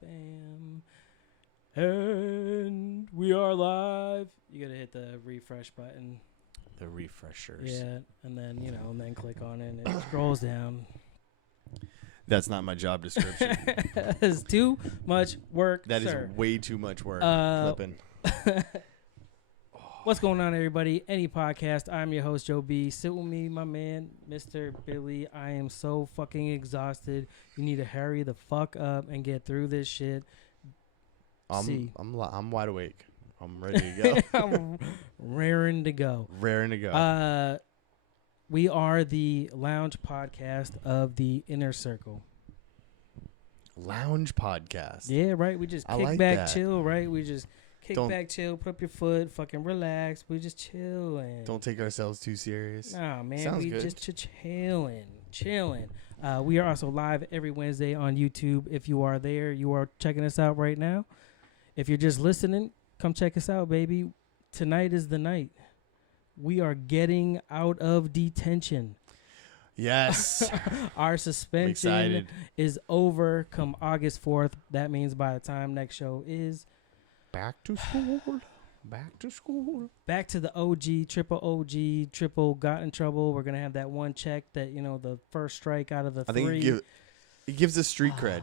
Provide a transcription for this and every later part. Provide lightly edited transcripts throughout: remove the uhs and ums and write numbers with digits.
Bam. And we are live. You gotta hit the refresh button. The refreshers. Yeah, and then, and then click on it and it scrolls down. That's not my job description. It's too much work, That sir. is way too much work. Flipping. What's going on, everybody? Any podcast. I'm your host, Joe B. Sit with me, my man, Mr. Billy. I am so fucking exhausted. You need to hurry the fuck up and get through this shit. I'm wide awake. I'm ready to go. I'm raring to go. Raring to go. We are the lounge podcast of the InnerCircle. Lounge podcast. Yeah, right. We just kick like back, that. chill, right? We just kick back, chill, put up your foot, fucking relax. We just chilling. Don't take ourselves too serious. Nah, man. Sounds we good. just chilling. We are also live every Wednesday on YouTube. If you are there, you are checking us out right now. If you're just listening, come check us out, baby. Tonight is the night. We are getting out of detention. Yes. Our suspension is over come August 4th. That means by the time next show is back to school. Back to school. Back to the OG, triple got in trouble. We're going to have that one check that, the first strike out of the three. I think it gives us street cred.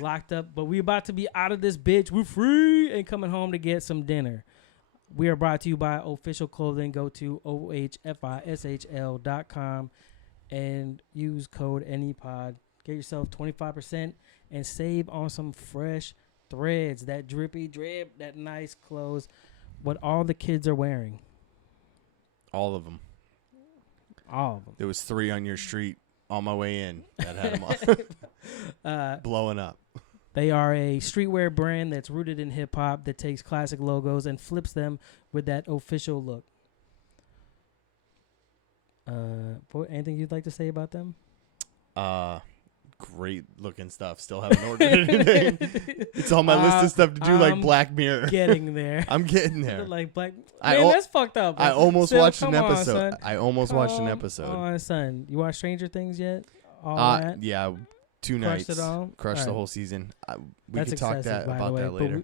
Locked up, but we about to be out of this bitch. We're free and coming home to get some dinner. We are brought to you by Official Clothing. Go to ohfishl.com and use code ANYPOD. Get yourself 25% and save on some fresh threads, that drippy drip, that nice clothes, what all the kids are wearing. All of them. There was 3 on your street on my way in that had them on. Blowing up. They are a streetwear brand that's rooted in hip-hop that takes classic logos and flips them with that official look. Anything you'd like to say about them? Great looking stuff. Still haven't ordered anything. It's on my list of stuff to do, like Black Mirror. Getting there. I'm getting there. Like Black. Man, that's fucked up. I almost watched an episode. watched an episode. Come on, son. You watch Stranger Things yet? Yeah, 2 nights. Crushed it all. Crushed the whole season. We could talk about that later.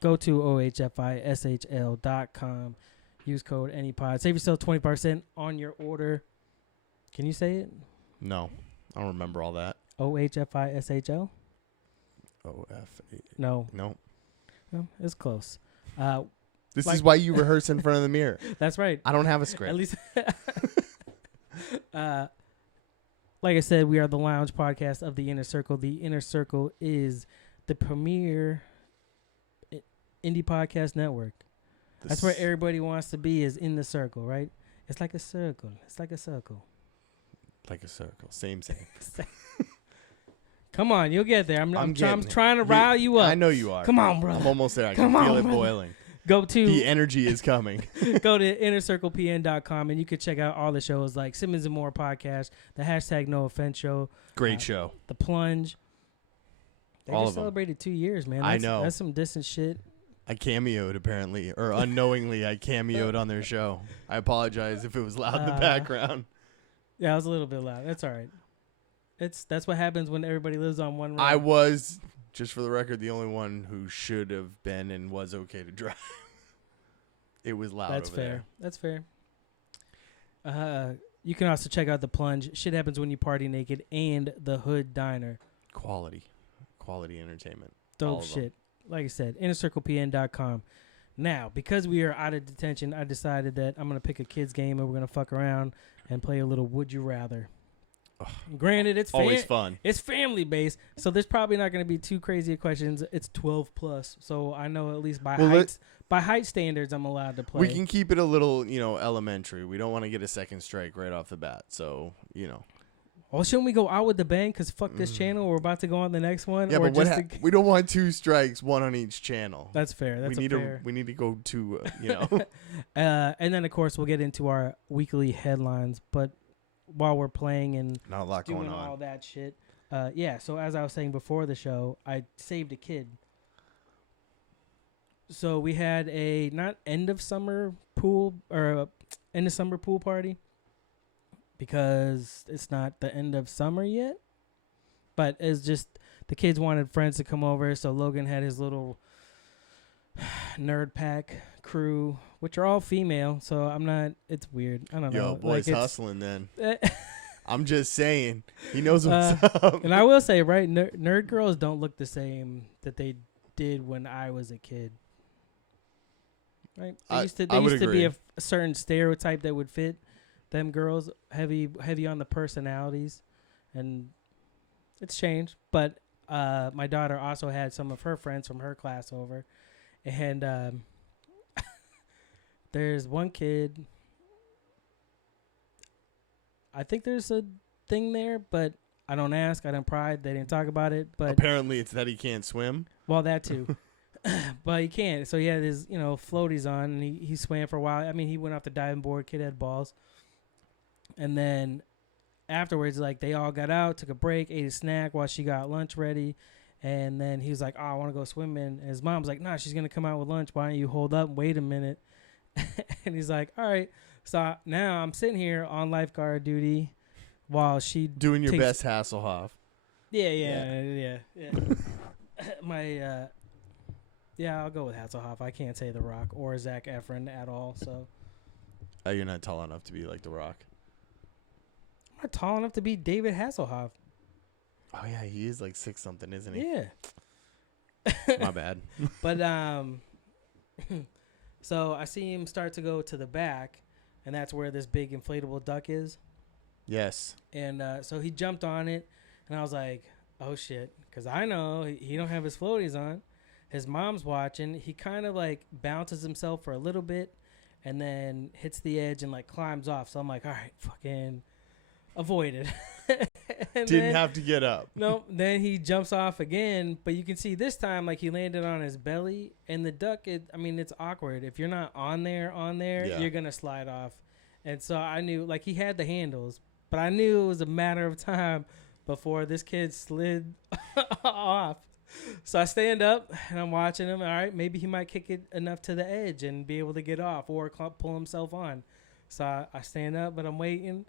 Go to ohfishl.com. Use code ANYPOD. Save yourself 20% on your order. Can you say it? No, I don't remember all that. OHFISHL? No. No. Well, it's close. This is why you rehearse in front of the mirror. That's right. I don't have a script. At least. Like I said, we are the lounge podcast of the InnerCircle. The InnerCircle is the premier indie podcast network. That's where everybody wants to be, is in the circle, right? It's like a circle. It's like a circle. Like a circle. Same. Come on, you'll get there. I'm trying to rile you up. I know you are. Come on, bro. I'm almost there. I can feel it boiling. Go to the energy is coming. Go to InnerCirclePN.com and you can check out all the shows like Simmons and More podcast, the hashtag No Offense show. Great show. The Plunge. They all just celebrated 2 years, man. I know. That's some distant shit. I cameoed apparently, or unknowingly I cameoed on their show. I apologize if it was loud in the background. Yeah, it was a little bit loud. That's all right. That's what happens when everybody lives on one road. I was, just for the record, the only one who should have been and was okay to drive. It was loud. That's over fair. there. That's fair. You can also check out The Plunge. Shit Happens When You Party Naked and The Hood Diner. Quality entertainment. Dope shit. Like I said, InnerCirclePN.com. Now, because we are out of detention, I decided that I'm going to pick a kids game and we're going to fuck around and play a little Would You Rather. Ugh. Granted, it's always fun. It's family based, so there's probably not going to be too crazy questions. It's 12 plus, so I know at least by height standards, I'm allowed to play. We can keep it a little, elementary. We don't want to get a second strike right off the bat, so Well, shouldn't we go out with the bang? Because fuck this channel. We're about to go on the next one. Yeah, but we don't want 2 strikes, 1 on each channel. That's fair. We need to go to, and then, of course, we'll get into our weekly headlines. But while we're playing and not a lot doing going on. all that shit, so as I was saying before the show, I saved a kid. So we had end of summer pool party. because it's not the end of summer yet. But it's just the kids wanted friends to come over, so Logan had his little nerd pack crew, which are all female. So I'm not. It's weird. I don't know. Yo, boy's hustling then. I'm just saying, he knows what's up. And I will say, right, nerd girls don't look the same that they did when I was a kid. Right? They used to be a certain stereotype that would fit them girls, heavy on the personalities, and it's changed. But my daughter also had some of her friends from her class over, and there's one kid. I think there's a thing there, but I don't ask. I don't pry. They didn't talk about it. But apparently, it's that he can't swim. Well, that too. But he can't. So he had his, floaties on, and he swam for a while. I mean, he went off the diving board. Kid had balls. And then afterwards, like, they all got out, took a break, ate a snack while she got lunch ready. And then he was like, oh, I want to go swimming. And his mom's like, nah, she's going to come out with lunch. Why don't you hold up and wait a minute? And he's like, all right. So now I'm sitting here on lifeguard duty while she doing your best Hasselhoff. Yeah. I'll go with Hasselhoff. I can't say The Rock or Zac Efron at all. So you're not tall enough to be like The Rock. I'm not tall enough to be David Hasselhoff. Oh yeah, he is like 6 something, isn't he? Yeah. My bad. But so I see him start to go to the back. And that's where this big inflatable duck is. Yes. And so he jumped on it, and I was like, oh, shit. Because I know he don't have his floaties on. His mom's watching. He kind of, like, bounces himself for a little bit and then hits the edge and, like, climbs off. So I'm like, all right, fucking avoid it. Didn't have to get up. No, then he jumps off again. But you can see this time, like, he landed on his belly. And the duck, it's awkward. If you're not on there, yeah, you're going to slide off. And so I knew, like, he had the handles. But I knew it was a matter of time before this kid slid off. So I stand up, and I'm watching him. All right, maybe he might kick it enough to the edge and be able to get off or pull himself on. So I stand up, but I'm waiting.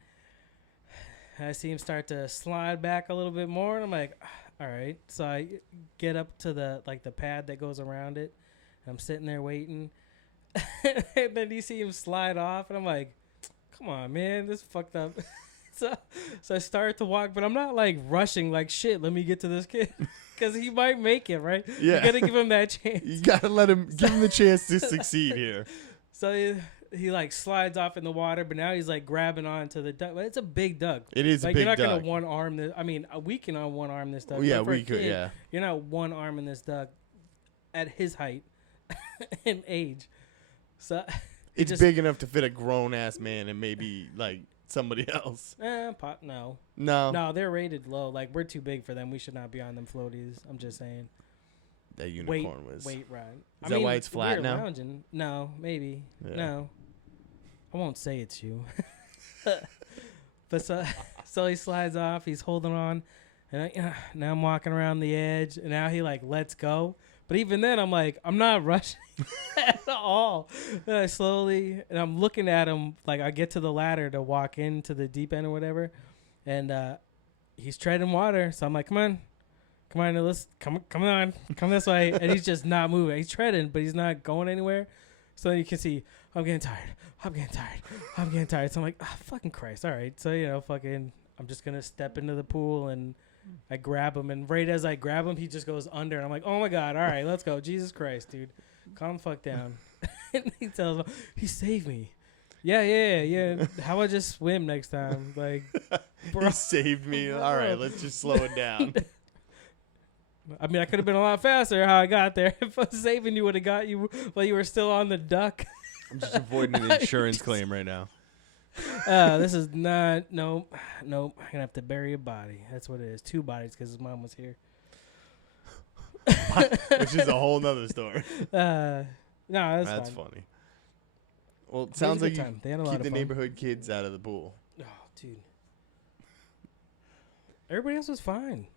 I see him start to slide back a little bit more, and I'm like, all right. So I get up to the pad that goes around it. And I'm sitting there waiting. And then you see him slide off, and I'm like, come on, man, this is fucked up. So I start to walk, but I'm not, like, rushing, like, shit, let me get to this kid. Because he might make it, right? Yeah. You got to give him that chance. You got to give him the chance to succeed here. So he like slides off in the water, but now he's like grabbing onto the duck. But it's a big duck. It is like, a big duck. You're not gonna one arm this. I mean, we can one arm this duck. Well, yeah, we could. Yeah. You're not one arming this duck at his height and age. So it's just big enough to fit a grown ass man and maybe like somebody else. No, they're rated low. Like, we're too big for them. We should not be on them floaties. I'm just saying. That unicorn was. Weight ride. Is that why it's flat now? Lounging. No, maybe. Yeah. No. I won't say it's you. But so he slides off. He's holding on. And now I'm walking around the edge. And now he, like, lets go. But even then, I'm like, I'm not rushing at all. And I slowly, and I'm looking at him, like, I get to the ladder to walk into the deep end or whatever. And he's treading water. So I'm like, come on, let's come this way. And he's just not moving. He's treading, but he's not going anywhere. So then you can see, I'm getting tired. So I'm like, oh, fucking Christ. All right. So, I'm just going to step into the pool and I grab him. And right as I grab him, he just goes under. And I'm like, oh my God. All right, let's go. Jesus Christ, dude. Calm the fuck down. And he tells me, he saved me. Yeah. How about just swim next time? Like, bro. He saved me. All right, let's just slow it down. I mean, I could have been a lot faster how I got there. If saving you would have got you while you were still on the duck. I'm just avoiding an insurance claim right now. This is not. Nope. I'm going to have to bury a body. That's what it is. 2 bodies because his mom was here. Which is a whole nother story. No, that's funny. Well, it sounds like you keep the neighborhood kids out of the pool. Oh, dude. Everybody else was fine.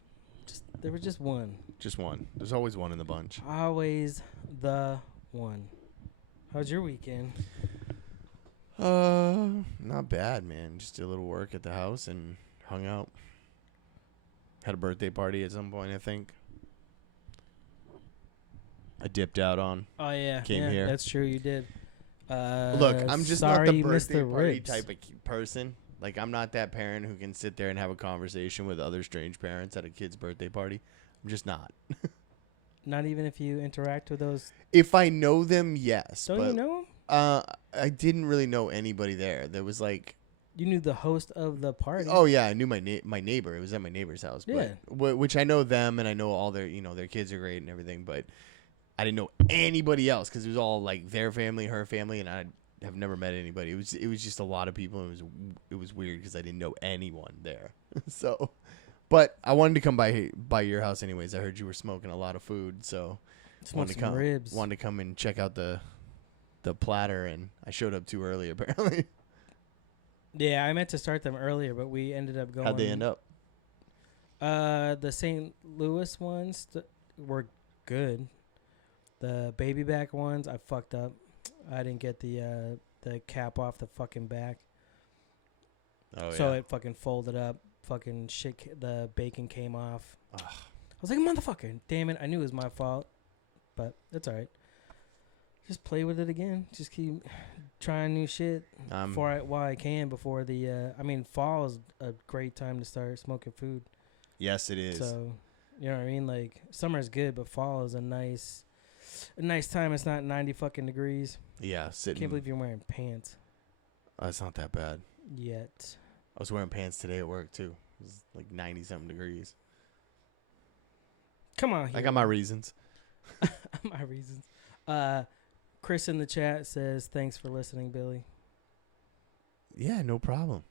There was just one. Just one. There's always one in the bunch. Always the one. How's your weekend? Not bad, man. Just did a little work at the house and hung out. Had a birthday party at some point, I think. I dipped out on. Oh yeah, Came here. That's true. You did. Look, I'm just not the birthday Mr. party Ribs. type of person. Like, I'm not that parent who can sit there and have a conversation with other strange parents at a kid's birthday party. I'm just not. Not even if you interact with those. If I know them, yes. Don't but, you know them? I didn't really know anybody there. There was like. You knew the host of the party. Oh yeah, I knew my neighbor. It was at my neighbor's house. Yeah. But, which I know them and I know all their their kids are great and everything. But I didn't know anybody else because it was all like their family, her family, and I have never met anybody. It was just a lot of people. And it was weird because I didn't know anyone there. So, but I wanted to come by your house anyways. I heard you were smoking a lot of food, so wanted to come. Ribs. Wanted to come and check out the platter, and I showed up too early apparently. Yeah, I meant to start them earlier, but we ended up going. How'd they end up? The St. Louis ones were good. The baby back ones, I fucked up. I didn't get the cap off the fucking back. Oh, so it fucking folded up. Fucking shit, the bacon came off. Ugh. I was like, motherfucker, damn it. I knew it was my fault, but it's all right. Just play with it again. Just keep trying new shit while I can before the. Fall is a great time to start smoking food. Yes, it is. So, you know what I mean? Like, summer's good, but fall is a nice time. It's not 90 fucking degrees. Yeah, sitting. Can't believe you're wearing pants. It's not that bad. Yet. I was wearing pants today at work, too. It was like 90-something degrees. Come on here. I got my reasons. My reasons. Chris in the chat says, thanks for listening, Billy. Yeah, no problem.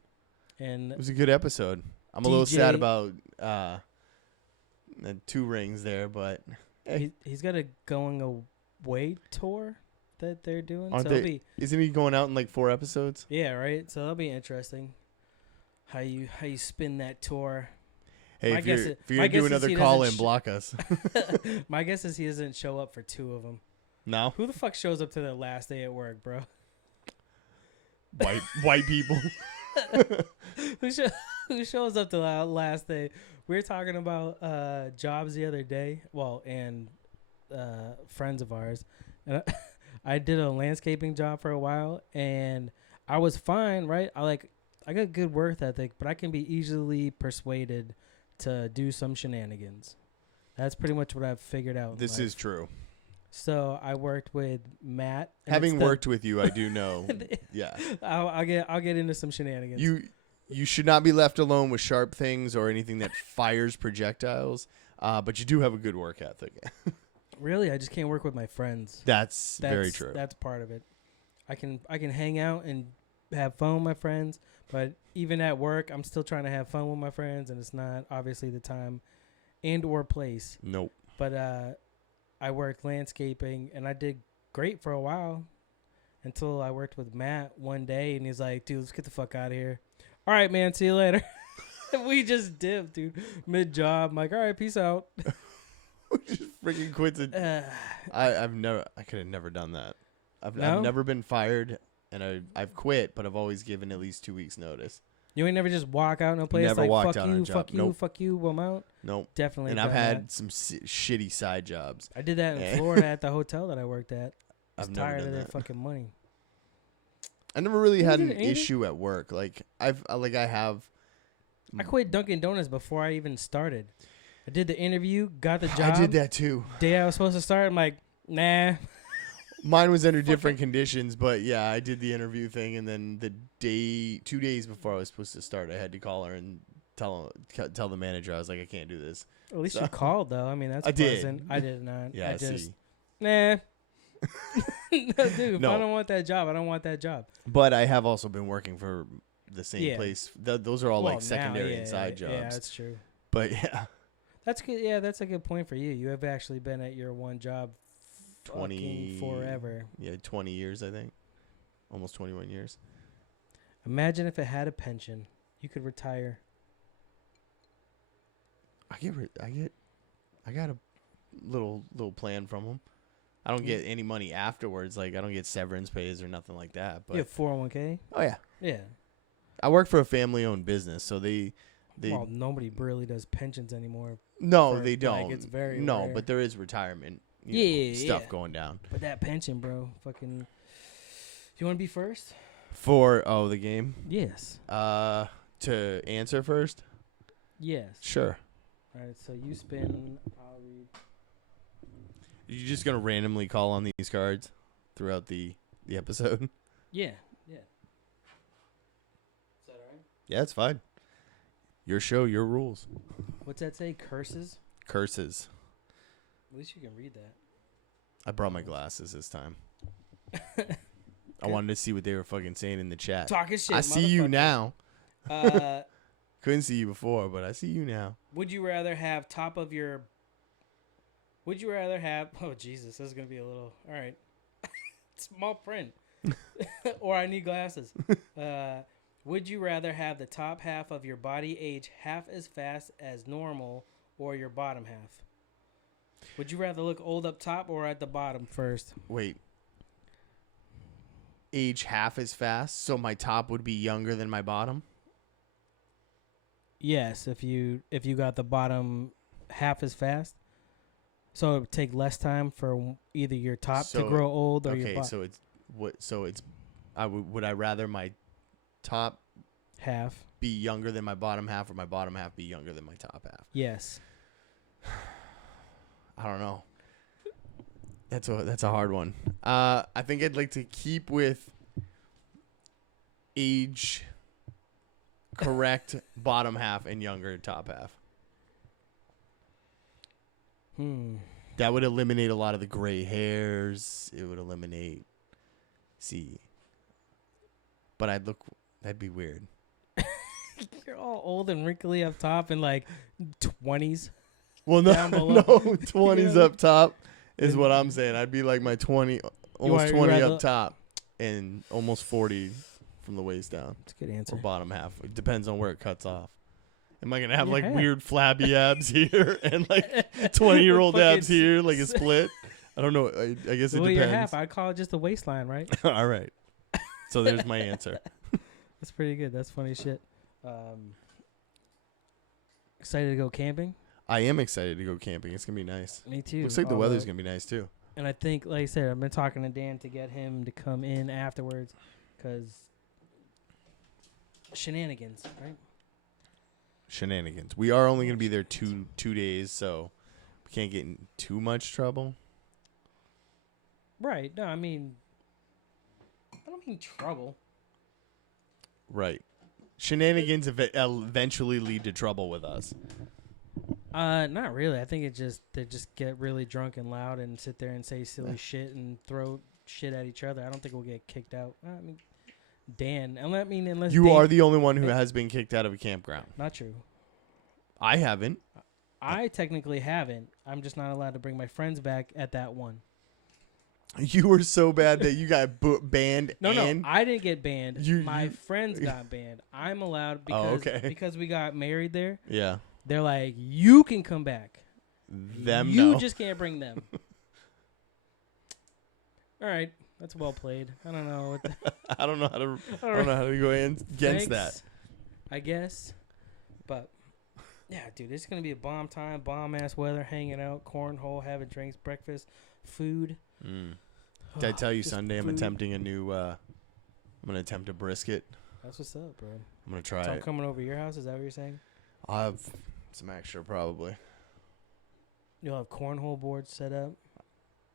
And it was a good episode. I'm a little sad about the 2 rings there, but he's got a going away tour that they're doing. Isn't he going out in like 4 episodes? Yeah, right. So that'll be interesting. How you spin that tour. Hey, if you're gonna do another call in, block us. My guess is he doesn't show up for 2 of them. No. Who the fuck shows up to their last day at work, bro? White people. Who shows up to the last day? We were talking about jobs the other day. Well, and friends of ours. And I did a landscaping job for a while, and I was fine, right? I got good work ethic, but I can be easily persuaded to do some shenanigans. That's pretty much what I've figured out. This is true. So I worked with Matt. Having worked with you, I do know. Yeah, I'll get into some shenanigans. You should not be left alone with sharp things or anything that fires projectiles. But you do have a good work ethic. Really, I just can't work with my friends. That's very true. That's part of it. I can hang out and have fun with my friends, but even at work, I'm still trying to have fun with my friends, and it's not obviously the time and or place. Nope. But I worked landscaping, and I did great for a while until I worked with Matt one day, and he's like, dude, let's get the fuck out of here. All right, man, see you later. We just dipped, dude, mid-job. I'm like, all right, peace out. We just freaking quit. I could have never done that. I've never been fired, and I've quit, but I've always given at least 2 weeks notice. You ain't never just walk out in a place never like, walked fuck out you, on a job. fuck you, Nope. fuck you, I'm out? Nope. Definitely. And I've had some shitty side jobs. I did that in Florida at the hotel that I worked at. I was I've never tired done of their that. fucking money. I never really had an issue at work. I quit Dunkin' Donuts before I even started. I did the interview, got the job. I did that too. Day I was supposed to start, I'm like, nah. Mine was under different conditions, but yeah, I did the interview thing, and then 2 days before I was supposed to start, I had to call her and tell the manager. I was like, I can't do this. At least you called, though. I mean, that's pleasant. I did not. Yeah, I just, see. Nah. No, dude, if I don't want that job, I don't want that job. But I have also been working for the same place. Those are all like secondary now, and side jobs. Yeah, that's true. But yeah. That's good. Yeah, that's a good point for you. You have actually been at your one job 20 forever. Yeah, 20 years, I think. Almost 21 years. Imagine if it had a pension. You could retire. I got a little plan from them. I don't get any money afterwards. Like, I don't get severance pays or nothing like that. But You have 401k? Oh, yeah. Yeah. I work for a family-owned business, so they well, nobody really does pensions anymore. No, they don't. Like, it's very No, rare. but there is retirement stuff going down. But that pension, bro, fucking... You want to be first? For, the game? Yes. To answer first? Yes. Sure. All right, so you spin, I'll read. You just going to randomly call on these cards throughout the episode? Yeah. Is that all right? Yeah, it's fine. Your show, your rules. What's that say? Curses? Curses. At least you can read that. I brought my glasses this time. I wanted to see what they were fucking saying in the chat. Talking shit, I see you now. Uh, Couldn't see you before, but I see you now. would you rather have oh Jesus, this is going to be a little, all right. Small print. Or I need glasses. Would you rather have the top half of your body age half as fast as normal or your bottom half? Would you rather look old up top or at the bottom first? Wait. Age half as fast, so my top would be younger than my bottom? Yes, if you got the bottom half as fast. So it would take less time for either your top to grow old or your bottom. Would I rather my top half be younger than my bottom half or my bottom half be younger than my top half? Yes. I don't know. That's a hard one. I think I'd like to keep with age correct bottom half and younger top half. That would eliminate a lot of the gray hairs. It would eliminate but that'd be weird. You're all old and wrinkly up top and like 20s. Well, no, down below. 20s up top is what I'm saying. I'd be like my 20 up top and almost 40 from the waist down. That's a good answer. Or bottom half. It depends on where it cuts off. Am I going to have weird flabby abs here and like 20-year-old abs here, like a split? I don't know. I guess it depends. Your half. I'd call it just the waistline, right? All right. So there's my answer. That's pretty good. That's funny shit. Excited to go camping? I am excited to go camping. It's going to be nice. Me too. Looks like the weather's going to be nice too. And I think, like I said, I've been talking to Dan to get him to come in afterwards because shenanigans, right? Shenanigans. We are only going to be there two days, so we can't get in too much trouble. Right. No, I don't mean trouble. Right. Shenanigans eventually lead to trouble with us. Not really. I think they just get really drunk and loud and sit there and say silly shit and throw shit at each other. I don't think we'll get kicked out. I mean, Dan. Unless you Dan, are the only one who has been kicked out of a campground. Not true. I haven't. I technically haven't. I'm just not allowed to bring my friends back at that one. You were so bad that you got banned. No, I didn't get banned. My friends got banned. I'm allowed because we got married there. Yeah. They're like, you can come back. You just can't bring them. All right, that's well played. I don't know. I don't know how to go against that. I guess, but yeah, dude, it's gonna be a bomb time, bomb ass weather, hanging out, cornhole, having drinks, breakfast, food. Did I tell you Sunday I'm attempting a new? I'm gonna attempt a brisket. That's what's up, bro. I'm gonna try it. I'm coming over to your house. Is that what you're saying? I'll have some extra probably. You'll have cornhole boards set up.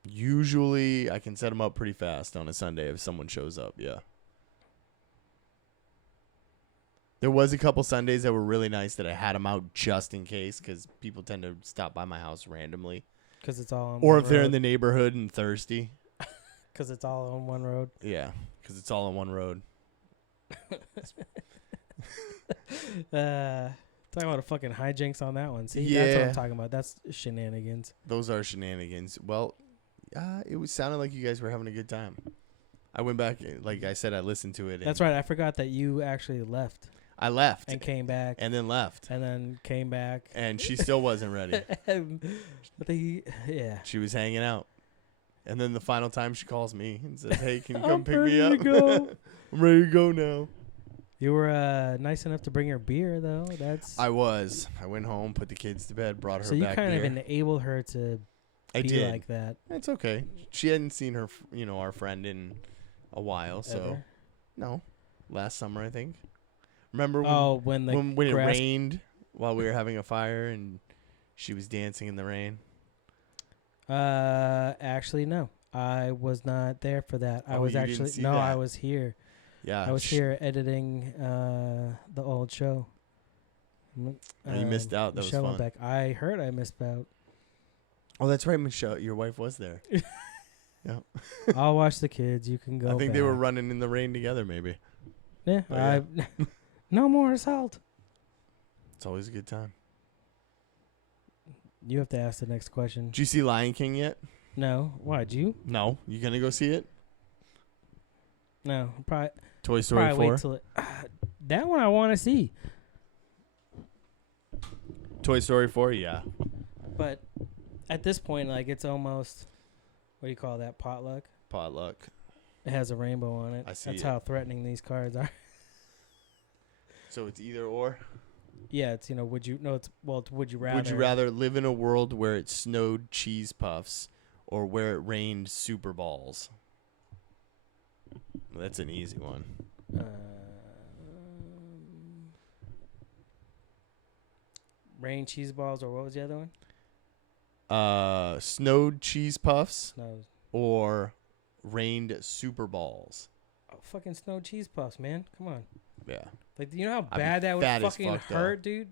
Usually, I can set them up pretty fast on a Sunday if someone shows up. Yeah. There was a couple Sundays that were really nice that I had them out just in case because people tend to stop by my house randomly. Because it's all on or one if they're road. in the neighborhood and thirsty. Because it's all on one road. Yeah, because it's all on one road. Talking about a fucking hijinks on that one. See, yeah. That's what I'm talking about. That's shenanigans. Those are shenanigans. Well, it was sounded like you guys were having a good time. I went back, like I said, I listened to it. That's right. I forgot that you actually left. I left. And came back. And then left. And then came back. And she still wasn't ready. Yeah. She was hanging out. And then the final time she calls me and says, "Hey, can you I'm come pick me ready up?" to go. I'm ready to go now. You were nice enough to bring her beer, though. I was. I went home, put the kids to bed, brought her so you back kind beer. of enabled her to I be did. like that. It's okay. She hadn't seen her, our friend in a while. So Ever. no, last summer I think. Remember when when it grass- rained while we were having a fire and she was dancing in the rain? Actually, no. I was not there for that. I Oh, was you didn't actually see no. I that. was here. Yeah, I was here editing the old show. Oh, you missed out. That was Michelle fun. went back. I heard I missed out. Oh, that's right, Michelle. Your wife was there. Yeah. I'll watch the kids. You can go. I think they were back. running in the rain together. Maybe. Yeah. But yeah. No more assault. It's always a good time. You have to ask the next question. Did you see Lion King yet? No. Why? Did you? No. You gonna go see it? No. Probably. Toy Story 4. Wait till it. That one I want to see. Toy Story 4. Yeah. But at this point, like, it's almost, what do you call that, potluck? Potluck. It has a rainbow on it. I see That's it. how threatening these cards are. So it's either or. Yeah, it's, would you, no, it's would you rather. Would you rather live in a world where it snowed cheese puffs or where it rained super balls? That's an easy one. Rain cheese balls, or what was the other one? Snowed cheese puffs No. or rained super balls. Oh, fucking snow cheese puffs, man. Come on. Yeah. Like, you know how I'd be bad that would fat as fucking fuck, though. hurt, dude?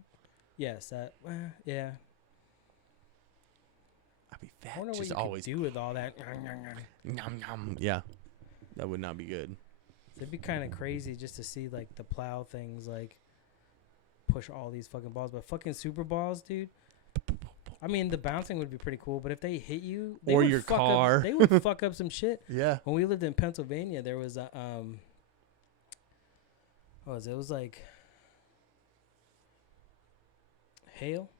Yes, that, yeah. I'd be I fat. wonder what Just you always. could do with all that. Nom, nom. Yeah. That would not be good. It'd be kind of crazy just to see, like, the plow things, like, push all these fucking balls. But fucking super balls, dude. I mean, the bouncing would be pretty cool, but if they hit you, they Or would your fuck car. up, they would fuck up some shit. Yeah. When we lived in Pennsylvania, there was a what was it? It was like hail.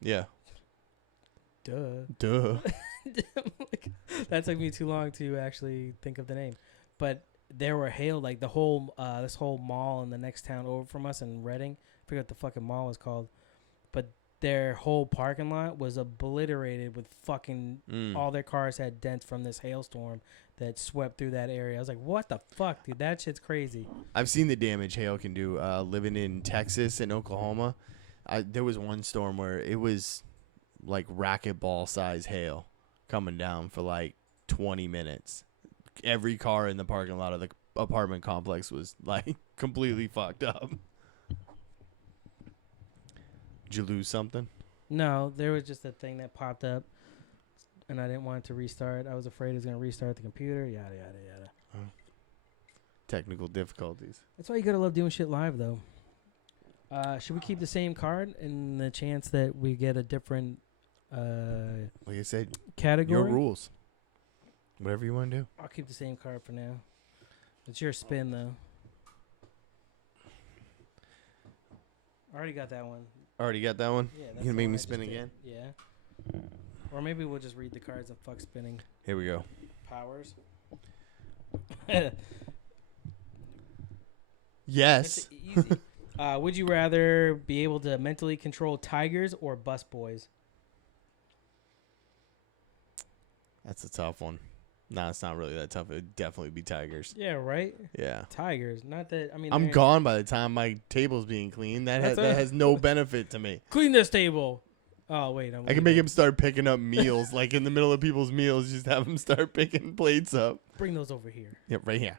Yeah. Duh. That took me too long to actually think of the name, but there were hail, like the whole this whole mall in the next town over from us in Reading. I forget what the fucking mall was called, but their whole parking lot was obliterated with fucking all their cars had dents from this hailstorm that swept through that area. I was like, what the fuck, dude? That shit's crazy. I've seen the damage hail can do. Living in Texas and Oklahoma, there was one storm where it was like racquetball size hail coming down for like 20 minutes. Every car in the parking lot of the apartment complex was like completely fucked up. Did you lose something? No, there was just a thing that popped up, and I didn't want it to restart. I was afraid it was going to restart the computer, yada, yada, yada. Oh. Technical difficulties. That's why you got to love doing shit live, though. Should we keep the same card in the chance that we get a different Like I said, category? your rules. Whatever you want to do. I'll keep the same card for now. It's your spin, though. I already got that one. Already got that one? Yeah, You that's gonna the make one me I just spin did. again? Yeah. Or maybe we'll just read the cards and fuck spinning. Here we go. Powers. Yes. It's easy. Would you rather be able to mentally control tigers or busboys? That's a tough one. No, it's not really that tough. It would definitely be tigers. Yeah, right? Yeah. Tigers. Not that, I mean, I'm they're- gone by the time my table's being cleaned. That has no benefit to me. Clean this table. Oh, wait. I can make him start picking up meals, like in the middle of people's meals, just have him start picking plates up. Bring those over here. Yeah, right here.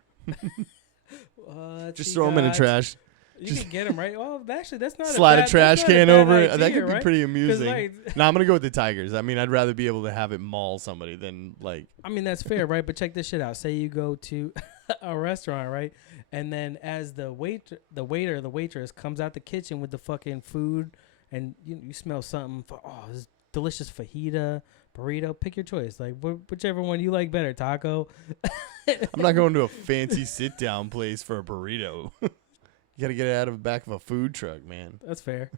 Let's Just see, throw them in the guys. trash. You Just can get them, right? Oh, actually, that's not Slide a trash that's not can bad over it. idea, That could be right? pretty 'Cause, amusing. like, No, I'm going to go with the tigers. I mean, I'd rather be able to have it maul somebody than, like... I mean, that's fair, right? But check this shit out. Say you go to a restaurant, right? And then as the waiter, the waitress comes out the kitchen with the fucking food, and you smell something. This delicious fajita, burrito. Pick your choice. Like, whichever one you like better. Taco. I'm not going to a fancy sit-down place for a burrito. You got to get it out of the back of a food truck, man. That's fair.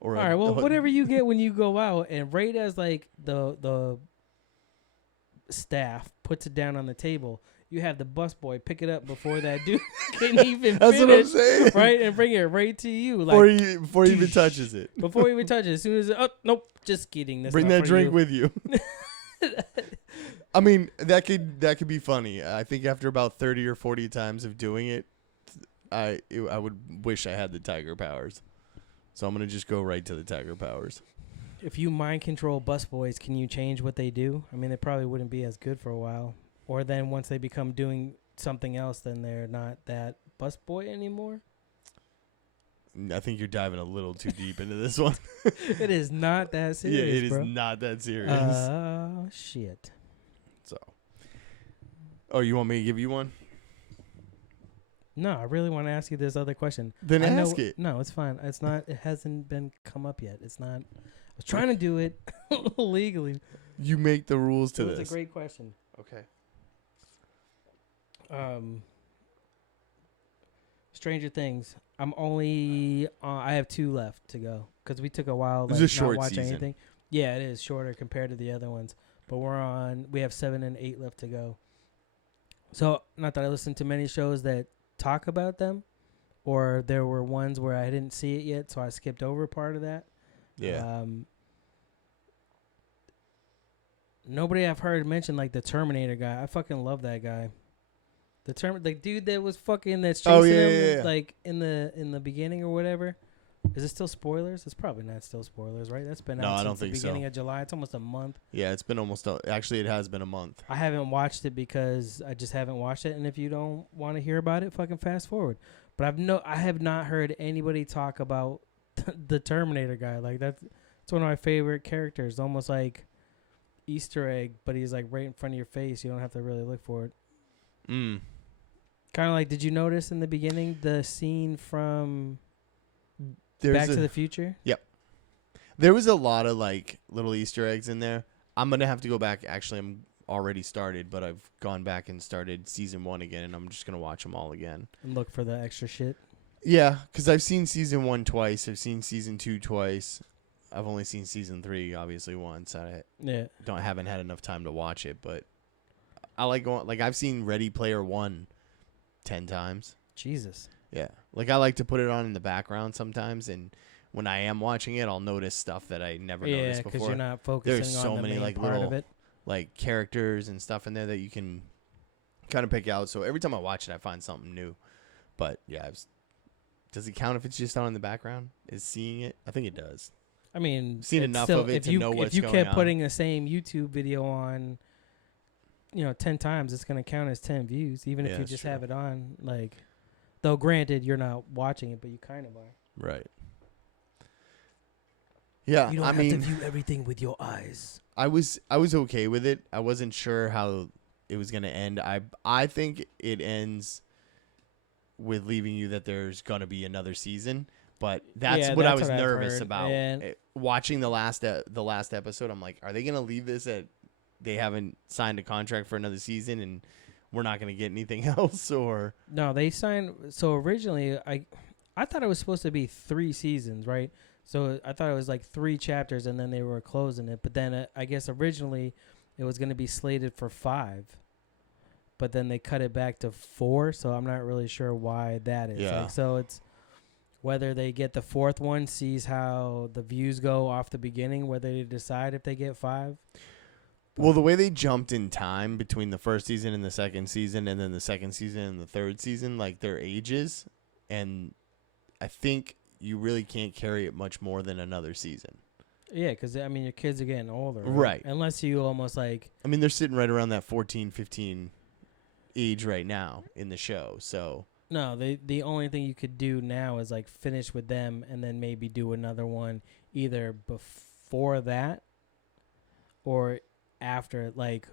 Or All right, well, whatever you get when you go out, and rate as like the staff, puts it down on the table. You have the busboy pick it up before that dude can even That's what I'm finish, saying. right, and bring it right to you, Before he even touches it. Before he even touches it. As soon as nope, just kidding. That's Bring not that for drink you. with you. I mean, that could be funny. I think after about 30 or 40 times of doing it, I would wish I had the tiger powers. So I'm gonna just go right to the tiger powers. If you mind control busboys, can you change what they do? I mean, they probably wouldn't be as good for a while. Or then once they become doing something else, then they're not that busboy anymore. I think you're diving a little too deep into this one. It is not that serious, yeah, it bro. is not that serious. Shit. So, oh, you want me to give you one? No, I really want to ask you this other question. Then I ask know, it. No, it's fine. It's not. It hasn't been come up yet. It's not. I was trying to do it legally. You make the rules to It this. was a great question. Okay. Stranger Things. I'm only. I have 2 left to go because we took a while. This like, is a short not watching season. anything. Yeah, it is shorter compared to the other ones. But we're on. We have 7 and 8 left to go. So not that I listen to many shows that talk about them, or there were ones where I didn't see it yet, so I skipped over part of that. Yeah. Nobody I've heard mention like the Terminator guy. I fucking love that guy. The dude that was fucking that's chasing him like in the beginning or whatever. Is it still spoilers? It's probably not still spoilers, right? That's been No, out I don't since the think so. beginning of July. It's almost a month. Yeah, it's been almost. Actually, it has been a month. I haven't watched it because I just haven't watched it. And if you don't want to hear about it, fucking fast forward. But I have not heard anybody talk about the Terminator guy. Like it's one of my favorite characters. Almost like Easter egg, but he's like right in front of your face. You don't have to really look for it. Mm. Kind of like, did you notice in the beginning the scene from Back to the Future? Yep. There was a lot of like little Easter eggs in there. I'm gonna have to go back. Actually, I'm already started, but I've gone back and started season 1 again, and I'm just gonna watch them all again And look for the extra shit. Yeah, because I've seen season 1 twice. I've seen season 2 twice. I've only seen season 3 obviously once. I haven't had enough time to watch it, but I like going. Like I've seen Ready Player One 10 times. Jesus. Yeah, like I like to put it on in the background sometimes, and when I am watching it, I'll notice stuff that I never noticed before. Because you're not focusing There's on so the many main like part little of it. like characters and stuff in there that you can kind of pick out. So every time I watch it, I find something new. But yeah, does it count if it's just on in the background? Is seeing it? I think it does. I mean, I've seen enough of it to know what's if you going kept on. putting the same YouTube video on, 10 times, it's gonna count as 10 views, even if you that's just true. have it on. Like, though granted, you're not watching it, but you kind of are. Right. Yeah, You don't I have mean, to view everything with your eyes. I was okay with it. I wasn't sure how it was gonna end. I think it ends with leaving you that there's gonna be another season. But that's what I was nervous about. Watching the last episode, I'm like, are they gonna leave this at they haven't signed a contract for another season and we're not gonna get anything else? Or No, they signed. So originally, I thought it was supposed to be 3 seasons, right? So I thought it was like 3 chapters, and then they were closing it. But then I guess originally it was going to be slated for 5, but then they cut it back to 4. So I'm not really sure why that is. Yeah. Like, so it's whether they get the 4th one, sees how the views go off the beginning, whether they decide if they get 5. well, the way they jumped in time between the first season and the second season, and then the second season and the third season, like their ages, and I think you really can't carry it much more than another season. Yeah, because, I mean, your kids are getting older. Right. Unless you almost like... I mean, they're sitting right around that 14, 15 age right now in the show, so... No, the only thing you could do now is, like, finish with them and then maybe do another one either before that or after, like,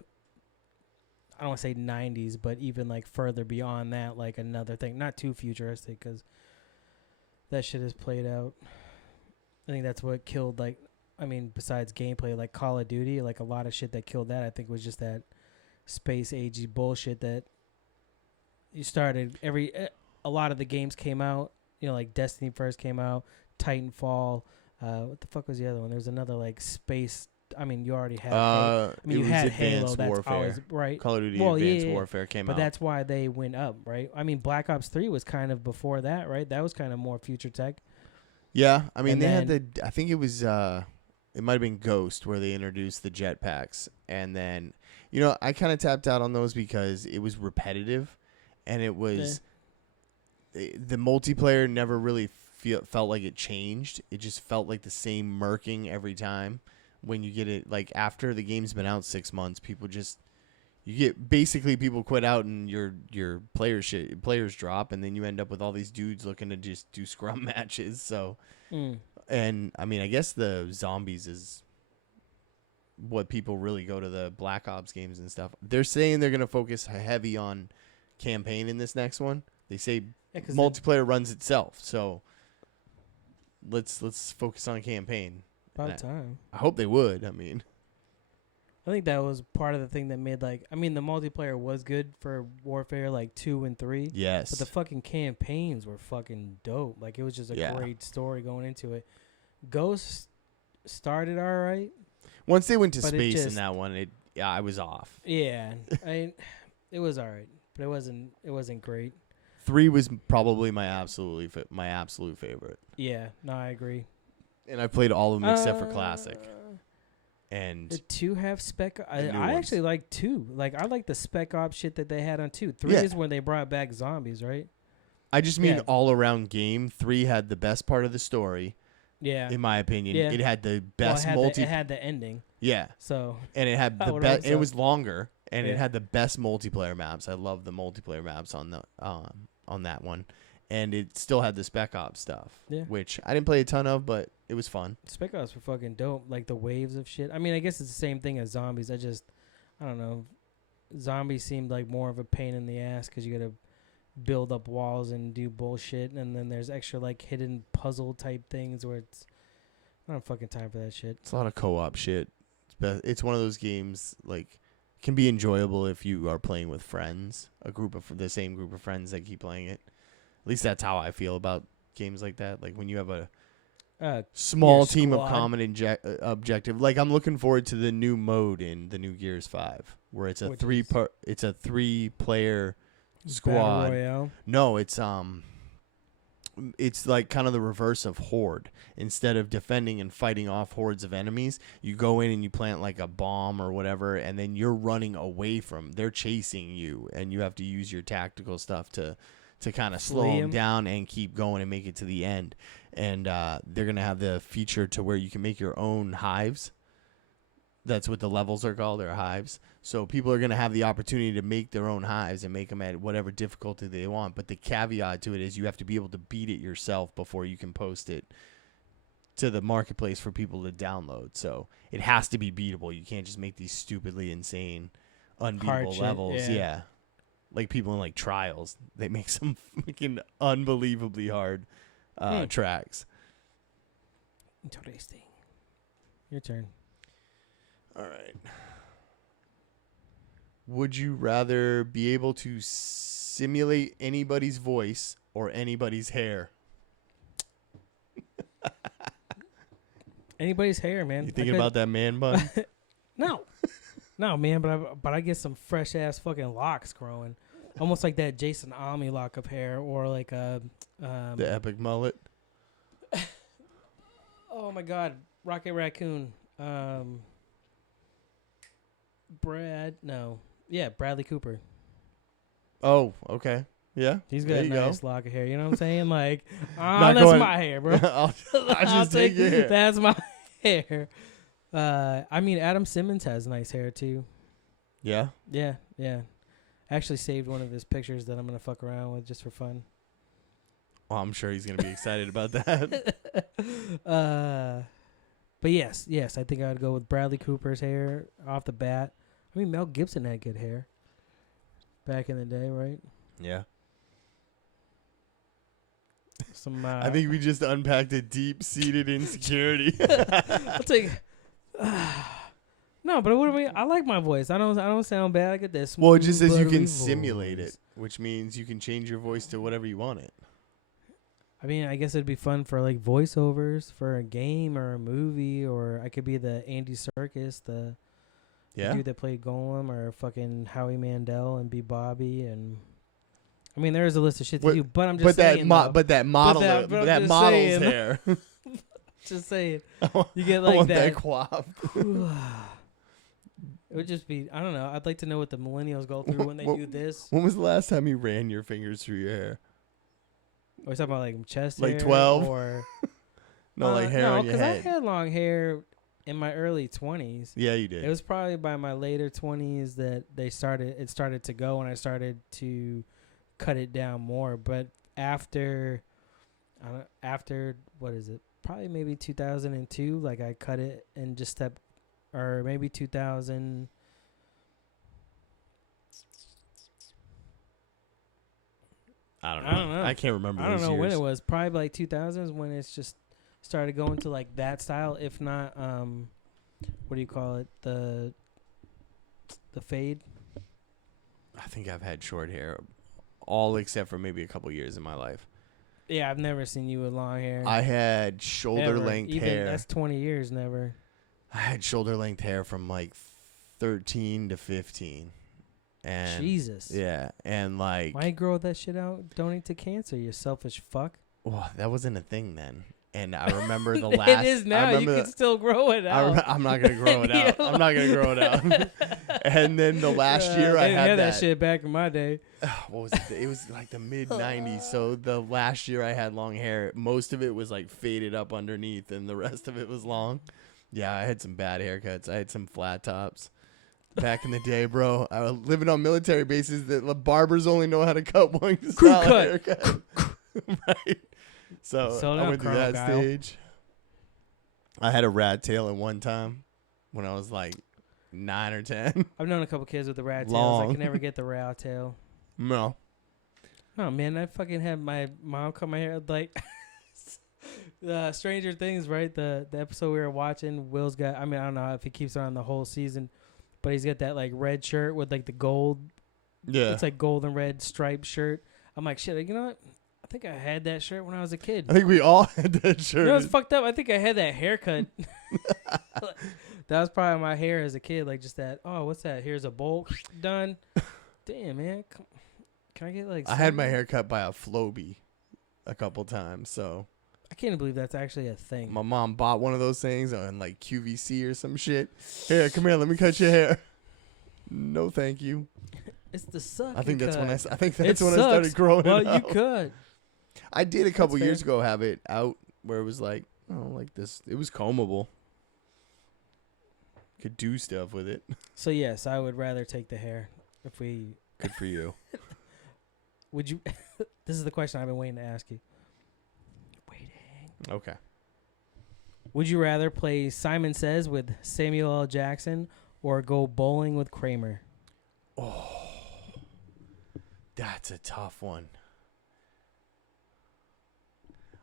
I don't want to say 90s, but even, like, further beyond that, like, another thing. Not too futuristic because that shit is played out. I think that's what killed, like, I mean, besides gameplay, like Call of Duty, like a lot of shit that killed that, I think, was just that space agey bullshit that you started a lot of the games came out, like Destiny first came out, Titanfall, what the fuck was the other one? There's another like space I mean, you already had. I mean, it you was had Advanced Halo. Warfare. That's always right. Call of Duty Well, Advanced yeah, Warfare came but out. that's why they went up, right? I mean, Black Ops 3 was kind of before that, right? That was kind of more future tech. Yeah, I mean, And they had the. I think it was. It might have been Ghost where they introduced the jetpacks, and then, I kind of tapped out on those because it was repetitive, and it was. The multiplayer never really felt like it changed. It just felt like the same murking every time. When you get it, like after the game's been out 6 months, people quit out and your players drop, and then you end up with all these dudes looking to just do scrum matches. So, and I mean, I guess the zombies is what people really go to the Black Ops games and stuff. They're saying they're gonna focus heavy on campaign in this next one. They say multiplayer runs itself, so let's focus on campaign. About time. I hope they would. I mean, I think that was part of the thing that made the multiplayer was good for Warfare 2 and 3. Yes. But the fucking campaigns were fucking dope. Like, it was just a great story going into it. Ghost started all right. Once they went to space in that one, I was off. Yeah. It was all right, but it wasn't great. 3 was probably my absolute favorite. Yeah, no, I agree. And I played all of them except for Classic. And the 2 have spec. I actually like 2. Like, I like the spec ops shit that they had on 2. 3 is when they brought back zombies, right? I just mean all around game. 3 had the best part of the story. Yeah, in my opinion, yeah. It had the best it had the ending. Yeah, so and it had the best. It was longer, and it had the best multiplayer maps. I love the multiplayer maps on that one, and it still had the spec ops stuff. Yeah, which I didn't play a ton of, but it was fun. Spec ops were fucking dope. Like the waves of shit. I mean, I guess it's the same thing as zombies. I don't know. Zombies seemed like more of a pain in the ass because you gotta build up walls and do bullshit, and then there's extra hidden puzzle type things where I don't have fucking time for that shit. It's a lot of co-op shit. It's one of those games can be enjoyable if you are playing with friends, the same group of friends that keep playing it. At least that's how I feel about games like that. Like when you have a small team of common objective. Like I'm looking forward to the new mode in the new Gears 5, where it's a 3-player squad. Battle Royale? No, it's like kind of the reverse of Horde. Instead of defending and fighting off hordes of enemies, you go in and you plant like a bomb or whatever, and then you're running away from. They're chasing you, and you have to use your tactical stuff to kind of slow them down and keep going and make it to the end. And they're gonna have the feature to where you can make your own hives. That's what the levels are called. They're hives. So people are going to have the opportunity to make their own hives and make them at whatever difficulty they want. But the caveat to it is you have to be able to beat it yourself before you can post it to the marketplace for people to download. So it has to be beatable. You can't just make these stupidly insane, unbeatable levels. Yeah. Like people in Trials. They make some freaking unbelievably hard tracks. Interesting. Your turn. All right. Would you rather be able to simulate anybody's voice or anybody's hair? Anybody's hair, man. You thinking about that man bun? No, man. But I get some fresh ass fucking locks growing, almost like that Jason Almy lock of hair, or the epic mullet. Oh my God, Rocket Raccoon. Bradley Cooper. Oh, okay. Yeah. He's got a nice lock of hair. You know what I'm saying? That's my hair, bro. I'll just take your hair. That's my hair. I mean, Adam Simmons has nice hair, too. Yeah? Yeah. I actually saved one of his pictures that I'm going to fuck around with just for fun. Oh, I'm sure he's going to be excited about that. But yes, I think I would go with Bradley Cooper's hair off the bat. I mean, Mel Gibson had good hair back in the day, right? Yeah. I think we just unpacked a deep-seated insecurity. I'll take. No, but what do I like my voice. I don't sound bad. I get this. Well, it just says you can simulate it, which means you can change your voice to whatever you want it. I mean, I guess it'd be fun for like voiceovers for a game or a movie, or I could be the Andy Serkis, the dude that played Golem, or fucking Howie Mandel and be Bobby. And I mean, there is a list of shit to do, but I'm just saying. But that model's hair. Just saying. You get like I want that. that quaff. It would just be, I don't know. I'd like to know what the millennials go through when they do this. When was the last time you ran your fingers through your hair? Or talking about like chest like hair? 12? Or no, like hair on your head. No, because I had long hair in my early 20s. Yeah, you did. It was probably by my later 20s that it started to go, and I started to cut it down more. But after what is it? Probably maybe 2002, like I cut it and just stepped, or maybe 2000. I don't know. I can't remember. I don't know when it was. Probably like 2000s when it's just started going to like that style. If not, what do you call it? The fade. I think I've had short hair, all except for maybe a couple years in my life. Yeah, I've never seen you with long hair. I had shoulder length hair. That's 20 years. Never. I had shoulder length hair from like 13 to 15. And Jesus. Yeah, and like, why grow that shit out? Donate to cancer, you selfish fuck. Well, that wasn't a thing then. And I remember the last. It is now. You can still grow it out. I'm not gonna grow it out. I'm not gonna grow it out. And then the last year I had that shit back in my day. What was it? It was like the mid '90s. So the last year I had long hair, most of it was like faded up underneath, and the rest of it was long. Yeah, I had some bad haircuts. I had some flat tops. Back in the day, bro, I was living on military bases that barbers only know how to cut one style haircut. Right. So I went through that stage. I had a rat tail at one time when I was like 9 or 10. I've known a couple kids with the rat tails. I can never get the rat tail. No. Oh, man, I fucking had my mom cut my hair like Stranger Things, right? The episode we were watching, Will's got, I mean, I don't know if he keeps it on the whole season, but he's got that like red shirt with like the gold. Yeah. It's like gold and red striped shirt. I'm like, shit, like, you know what? I think I had that shirt when I was a kid. I think we all had that shirt. You know what's fucked up? I think I had that haircut. That was probably my hair as a kid. Like just that, oh, what's that? Here's a bowl. Done. Damn, man. Can I get like I had my hair cut by a Flowbee a couple times, so. I can't believe that's actually a thing. My mom bought one of those things on like QVC or some shit. Here, come here, let me cut your hair. No, thank you. It's the suck. I think that's when I I started growing it out. Well, you could. I did a couple years ago have it out where it was like, oh, like this. It was combable. Could do stuff with it. So yes, I would rather take the hair. If we. Good for you. Would you? This is the question I've been waiting to ask you. Okay. Would you rather play Simon Says with Samuel L. Jackson or go bowling with Kramer? Oh, that's a tough one.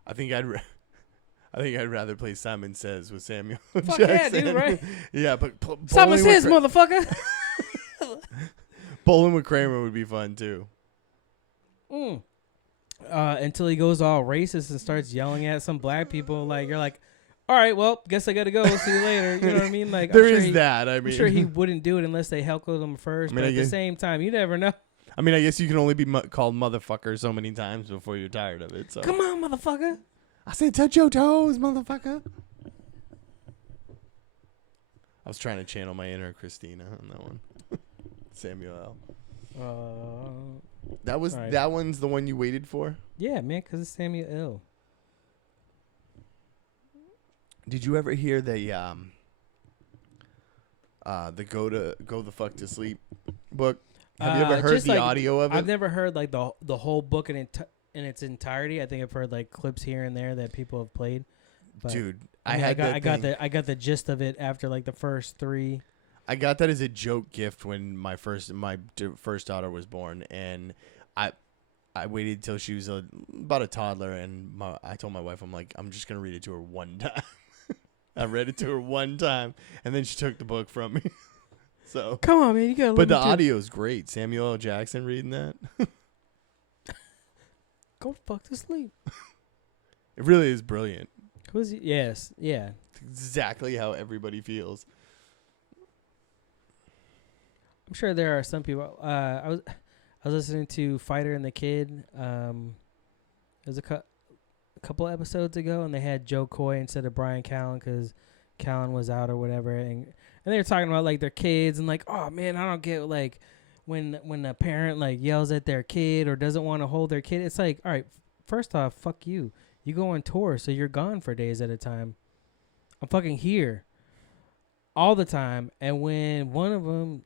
I think I'd rather play Simon Says with Samuel Fuck Jackson. Yeah, dude, right? Yeah, but Simon Says, motherfucker. Bowling with Kramer would be fun too. Until he goes all racist and starts yelling at some black people, like you're like, all right, well, guess I gotta go. See you later. You know what I mean? Like I'm sure he wouldn't do it unless they heckled him first. But at the same time, you never know. I mean, I guess you can only be called motherfucker so many times before you're tired of it. So come on, motherfucker. I said touch your toes, motherfucker. I was trying to channel my inner Christina on that one. Samuel L. That one's the one you waited for? Yeah, man, because it's Samuel L. Did you ever hear the Go the Fuck to Sleep book? Have you ever heard the audio of it? I've never heard like the whole book in its entirety. I think I've heard like clips here and there that people have played. But, dude, I got the gist of it after like the first 3. I got that as a joke gift when my first daughter was born, and I waited till she was about a toddler, and I told my wife, I'm like, I'm just gonna read it to her one time. I read it to her one time, and then she took the book from me. So come on, man, you gotta. But the audio's great. Samuel L. Jackson reading that. Go fuck to sleep. It really is brilliant. Who's he? Yes, yeah. Exactly how everybody feels. I'm sure there are some people. I was listening to Fighter and the Kid. It was a couple episodes ago, and they had Joe Coy instead of Brian Callen because Callen was out or whatever, and they were talking about like their kids and like, oh man, I don't get like when a parent like yells at their kid or doesn't want to hold their kid. It's like, all right, first off, fuck you. You go on tour, so you're gone for days at a time. I'm fucking here all the time, and when one of them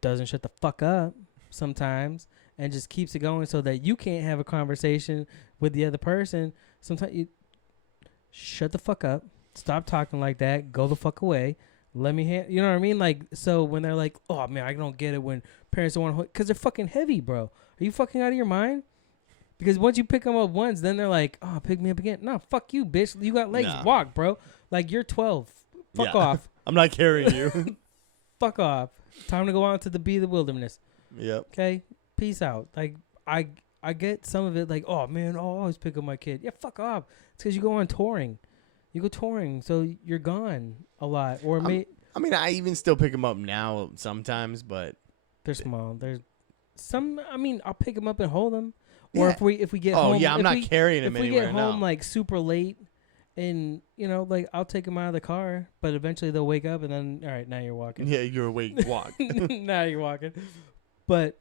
doesn't shut the fuck up sometimes and just keeps it going so that you can't have a conversation with the other person, sometimes you shut the fuck up, stop talking like that, go the fuck away, let me you know what I mean? Like, so when they're like, oh man, I don't get it when parents don't want to because they're fucking heavy, bro. Are you fucking out of your mind? Because once you pick them up once, then they're like, oh, pick me up again. No, fuck you, bitch. You got legs. Nah. Walk, bro. Like, you're 12. Fuck off. I'm not carrying you. Fuck off. Time to go out to the wilderness. Yep. Okay? Peace out. Like, I get some of it like, oh, man, I'll always pick up my kid. Yeah, fuck off. It's because you go on touring. You go touring, so you're gone a lot. Or I mean, I even still pick them up now sometimes, but they're small. There's some, I mean, I'll pick them up and hold them. Or if we get home. Oh, yeah, I'm not carrying them anywhere. If we get home, like, super late, and, you know, like, I'll take them out of the car, but eventually they'll wake up, and then, all right, now you're walking. Yeah, you're awake. Walk. Now you're walking. But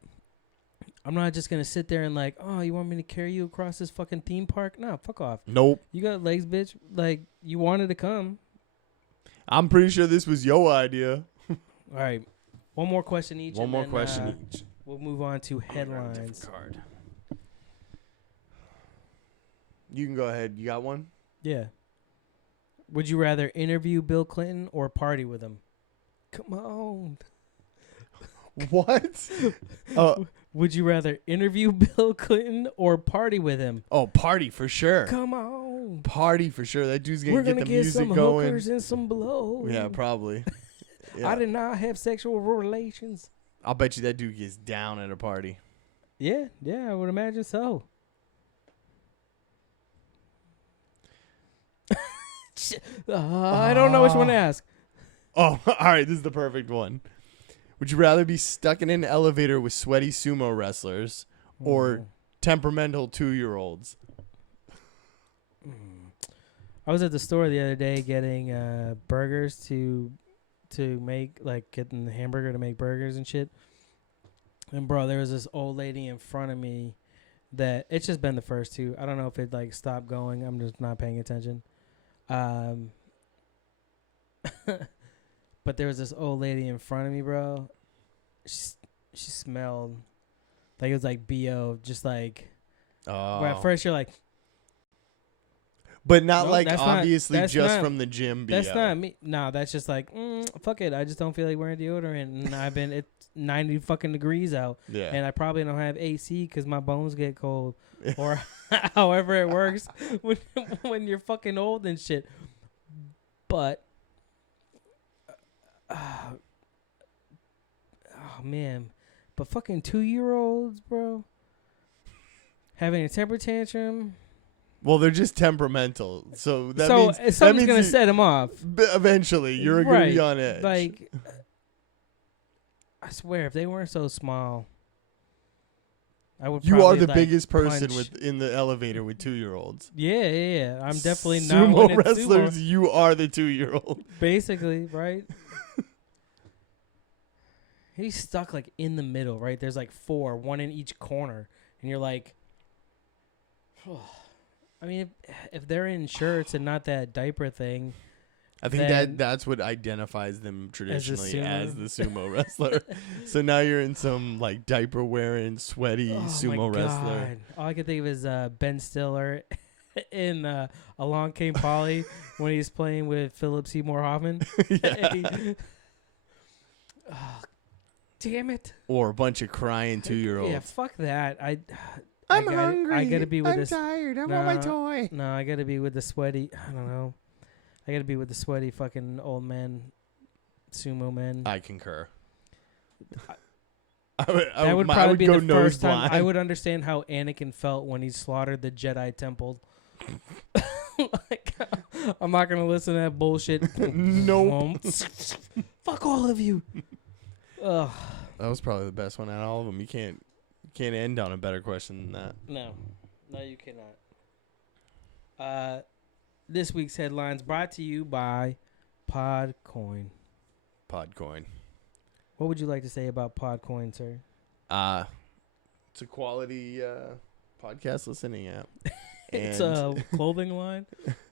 I'm not just going to sit there and, like, oh, you want me to carry you across this fucking theme park? No, fuck off. Nope. You got legs, bitch. Like, you wanted to come. I'm pretty sure this was your idea. All right. One more question each. One more question each. We'll move on to headlines. Card. You can go ahead. You got one? Yeah. Would you rather interview Bill Clinton or party with him? Come on. What? Would you rather interview Bill Clinton or party with him? Oh, party for sure. Come on. Party for sure. That dude's going We're to gonna get the get music some going. hookers and some blow. Yeah, probably. Yeah. I did not have sexual relations. I'll bet you that dude gets down at a party. Yeah, I would imagine so. I don't know which one to ask. Oh, all right. This is the perfect one. Would you rather be stuck in an elevator with sweaty sumo wrestlers or temperamental 2-year-olds? I was at the store the other day getting burgers to make, like, getting the hamburger to make burgers and shit. And, bro, there was this old lady in front of me that it's just been the first two. I don't know if it, like, stopped going. I'm just not paying attention. But there was this old lady in front of me, bro. She smelled like it was like BO, just like. Oh. But at first you're like. But not no, like that's obviously not, just not, from the gym BO. That's not me. No, that's just like, fuck it. I just don't feel like wearing deodorant, and it's 90 fucking degrees out. Yeah. And I probably don't have AC because my bones get cold, or however it works when you're fucking old and shit. But. Oh man, but fucking 2-year-olds, bro, having a temper tantrum. Well, they're just temperamental, so that means something's gonna set them off. Eventually, you're gonna be on edge. Like, I swear, if they weren't so small, I would. You are the like, biggest person punch. in the elevator with 2-year-olds. Yeah. I'm definitely sumo not winning wrestlers. Sumo. You are the 2-year-old. Basically, right? He's stuck like in the middle, right? There's like 4, one in each corner, and you're like, oh. I mean, if they're in shirts and not that diaper thing, I think that's what identifies them traditionally as the sumo wrestler. So now you're in some like diaper wearing, sweaty sumo wrestler. God. All I can think of is Ben Stiller in Along Came Polly when he's playing with Philip Seymour Hoffman. Damn it! Or a bunch of crying 2-year-olds. Yeah, fuck that. I'm hungry. I gotta be with I'm tired. I want my toy. No, I gotta be with the sweaty. I don't know. I gotta be with the sweaty fucking old man, sumo men. I concur. That would probably be the first time I would understand how Anakin felt when he slaughtered the Jedi temple. Like, I'm not gonna listen to that bullshit. Nope. Fuck all of you. Ugh. That was probably the best one out of all of them. You can't end on a better question than that. No, you cannot. This week's headlines brought to you by Podcoin. Podcoin. What would you like to say about Podcoin, sir? It's a quality podcast listening app. It's a clothing line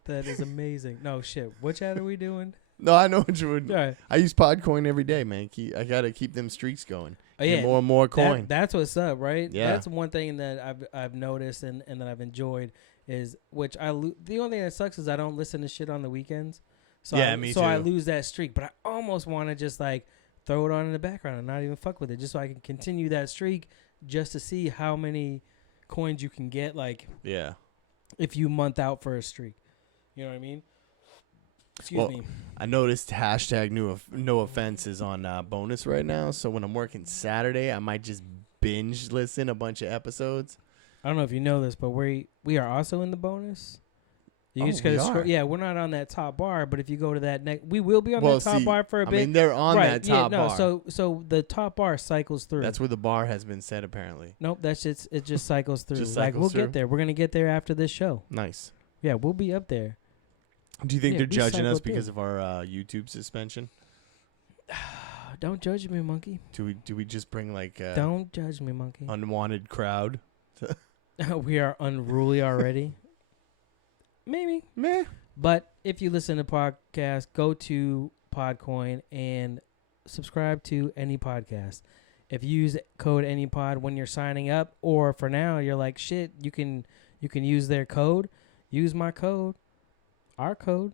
that is amazing. No shit. Which ad are we doing? No, I know what you would. Right. I use Podcoin every day, man. I gotta keep them streaks going. Oh, yeah. Get more and more coin. That's what's up, right? Yeah. That's one thing that I've noticed and that I've enjoyed is the only thing that sucks is I don't listen to shit on the weekends. So yeah, me too. So I lose that streak, but I almost want to just like throw it on in the background and not even fuck with it, just so I can continue that streak, just to see how many coins you can get. Like, yeah, if you month out for a streak, you know what I mean? Excuse me. I noticed hashtag no offense is on bonus right now. So when I'm working Saturday, I might just binge listen a bunch of episodes. I don't know if you know this, but we are also in the bonus. You just gotta scroll. Yeah, we're not on that top bar, but if you go to that next, we will be on that top bar for a bit. I mean, they're on that top bar. So the top bar cycles through. That's where the bar has been set, apparently. Nope, it just cycles through. Just like cycles we'll through? get there. We're gonna get there after this show. Nice. Yeah, we'll be up there. Do you think they're we judging us cycled because of our YouTube suspension? Don't judge me, monkey. Do we just bring like don't judge me, monkey. Unwanted crowd? We are unruly already. Maybe. Meh. But if you listen to podcasts, go to Podcoin and subscribe to any podcast. If you use code AnyPod when you're signing up, or for now you're like, shit, you can use their code. Use my code, our code.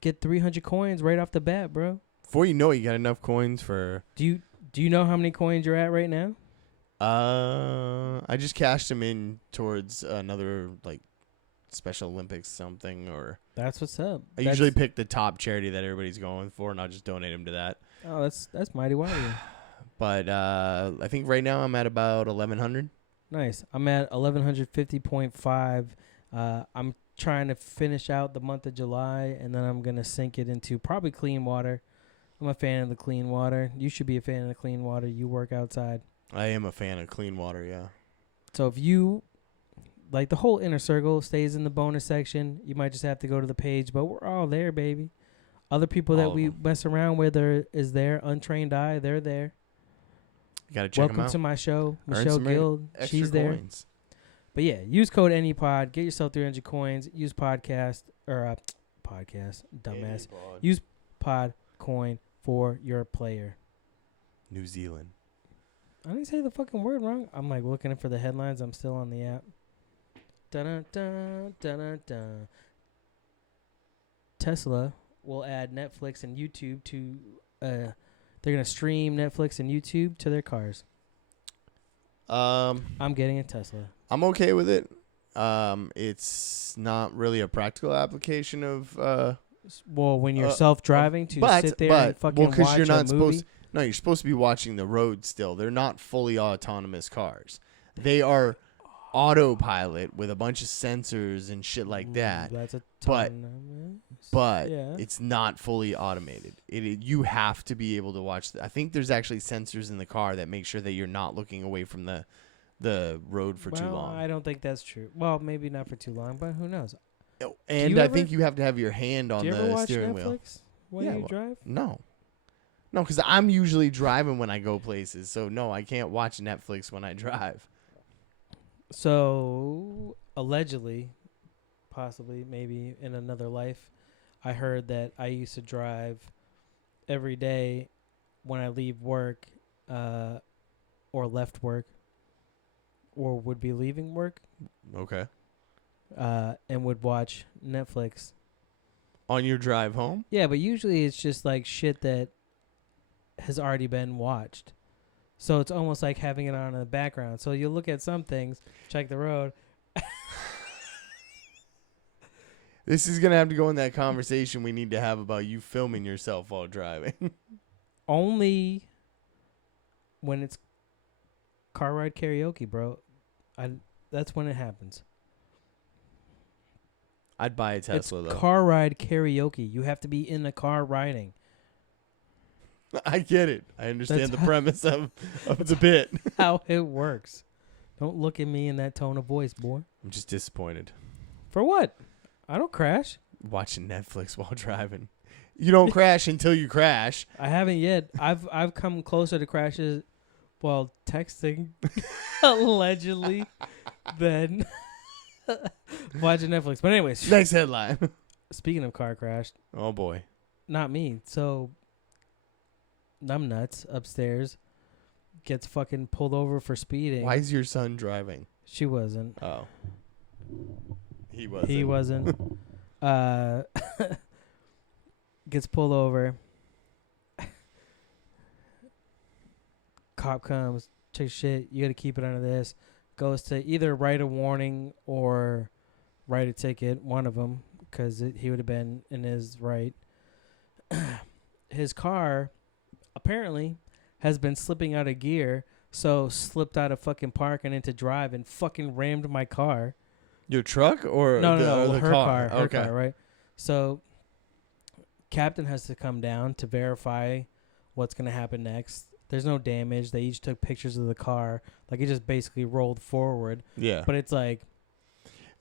Get 300 coins right off the bat, bro. Before you know it, you got enough coins for. Do you know how many coins you're at right now? I just cashed them in towards another like Special Olympics something, or that's what's up. I usually pick the top charity that everybody's going for, and I'll just donate them to that. Oh, that's mighty wise. But I think right now I'm at about 1,100. Nice. I'm at 1,150.5. I'm trying to finish out the month of July, and then I'm gonna sink it into probably clean water. I'm a fan of the clean water. You should be a fan of the clean water. You work outside. I am a fan of clean water, yeah. So if you like, the whole InnerCircle stays in the bonus section. You might just have to go to the page, but we're all there, baby. Other people that we mess around with is there. Untrained Eye, they're there. You gotta check them out. Welcome to my show, Michelle Guild. She's there. Coins. But yeah, use code AnyPod. Get yourself 300 coins. Use podcast, dumbass. Use Podcoin for your player. New Zealand. I didn't say the fucking word wrong. I'm like looking for the headlines. I'm still on the app. Dun-dun-dun, dun-dun-dun. Tesla will add Netflix and YouTube to. They're gonna stream Netflix and YouTube to their cars. I'm getting a Tesla. I'm okay with it. It's not really a practical application of. Well, when you're self-driving to sit there and fucking watch a movie. No, you're supposed to be watching the road still. They're not fully autonomous cars. They are autopilot with a bunch of sensors and shit like that. That's a but yeah. It's not fully automated. You have to be able to watch. I think there's actually sensors in the car that make sure that you're not looking away from the road for too long. I don't think that's true. Well, maybe not for too long, but who knows? And I think you have to have your hand on the steering wheel. Do you ever watch Netflix when you drive? No, because I'm usually driving when I go places. So, no, I can't watch Netflix when I drive. So, allegedly, possibly, maybe in another life, I heard that I used to drive every day when I leave work or left work or would be leaving work. Okay. And would watch Netflix. On your drive home? Yeah, but usually it's just like shit that has already been watched. So it's almost like having it on in the background. So you look at some things, check the road. This is going to have to go in that conversation we need to have about you filming yourself while driving. Only when it's car ride karaoke, bro. That's when it happens. I'd buy a Tesla It's though. car ride karaoke. You have to be in the car riding. I get it. I understand That's the how- premise of the bit. How it works. Don't look at me in that tone of voice, boy. I'm just disappointed. For what? I don't crash. Watching Netflix while driving. You don't crash until you crash. I haven't yet. I've come closer to crashes while texting, allegedly, than watching Netflix. But anyways, Next headline. speaking of car crash, Oh boy. not me. So, I'm nuts upstairs. Gets fucking pulled over for speeding. Why is your son driving? She wasn't. Oh. He wasn't. He wasn't. Gets pulled over. Cop comes, checks shit. You got to keep it under this. Goes to either write a warning or write a ticket. One of them, because he would have been in his right. His car apparently has been slipping out of gear, so slipped out of fucking park and into drive and fucking rammed my car. Your truck or No, the her car. Her Okay. car, right? So, captain has to come down to verify what's going to happen next. There's no damage. They each took pictures of the car. Like, it just basically rolled forward. Yeah. But it's like,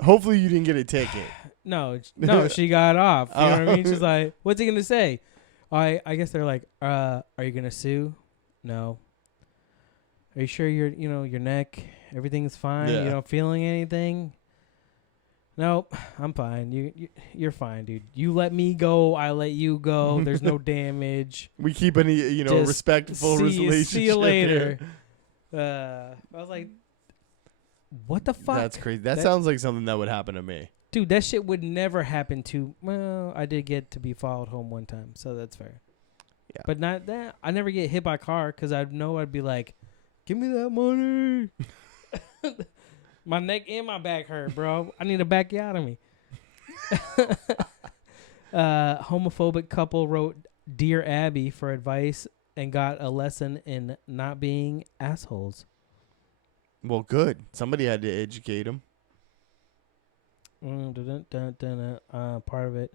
Hopefully you didn't get a ticket. no, she got off. You know what I mean? She's like, what's he going to say? I guess they're like, are you going to sue? No. Are you sure your neck, everything's fine? Yeah. You don't feeling anything? Nope, I'm fine. You're fine, dude. You let me go, I let you go. There's no damage. We keep any Just respectful relationship. See you later. here. I was like, what the fuck? That's crazy. That sounds like something that would happen to me. Dude, that shit would never happen to. Well, I did get to be followed home one time, so that's fair. Yeah. But not that. I never get hit by a car because I know I'd be like, give me that money. My neck and my back hurt, bro. I need a bacchiotomy. Homophobic couple wrote Dear Abby for advice and got a lesson in not being assholes. Well, good. Somebody had to educate him. Part of it.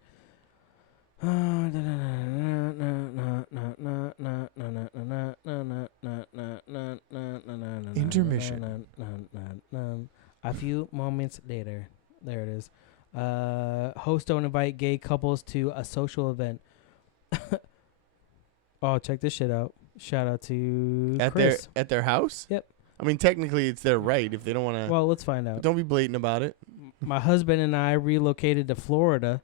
Intermission. A few moments later. There it is. Hosts don't invite gay couples to a social event. Oh, check this shit out. Shout out to Chris. At their house? Yep. I mean, technically it's their right if they don't want to. Well, let's find out. Don't be blatant about it. My husband and I relocated to Florida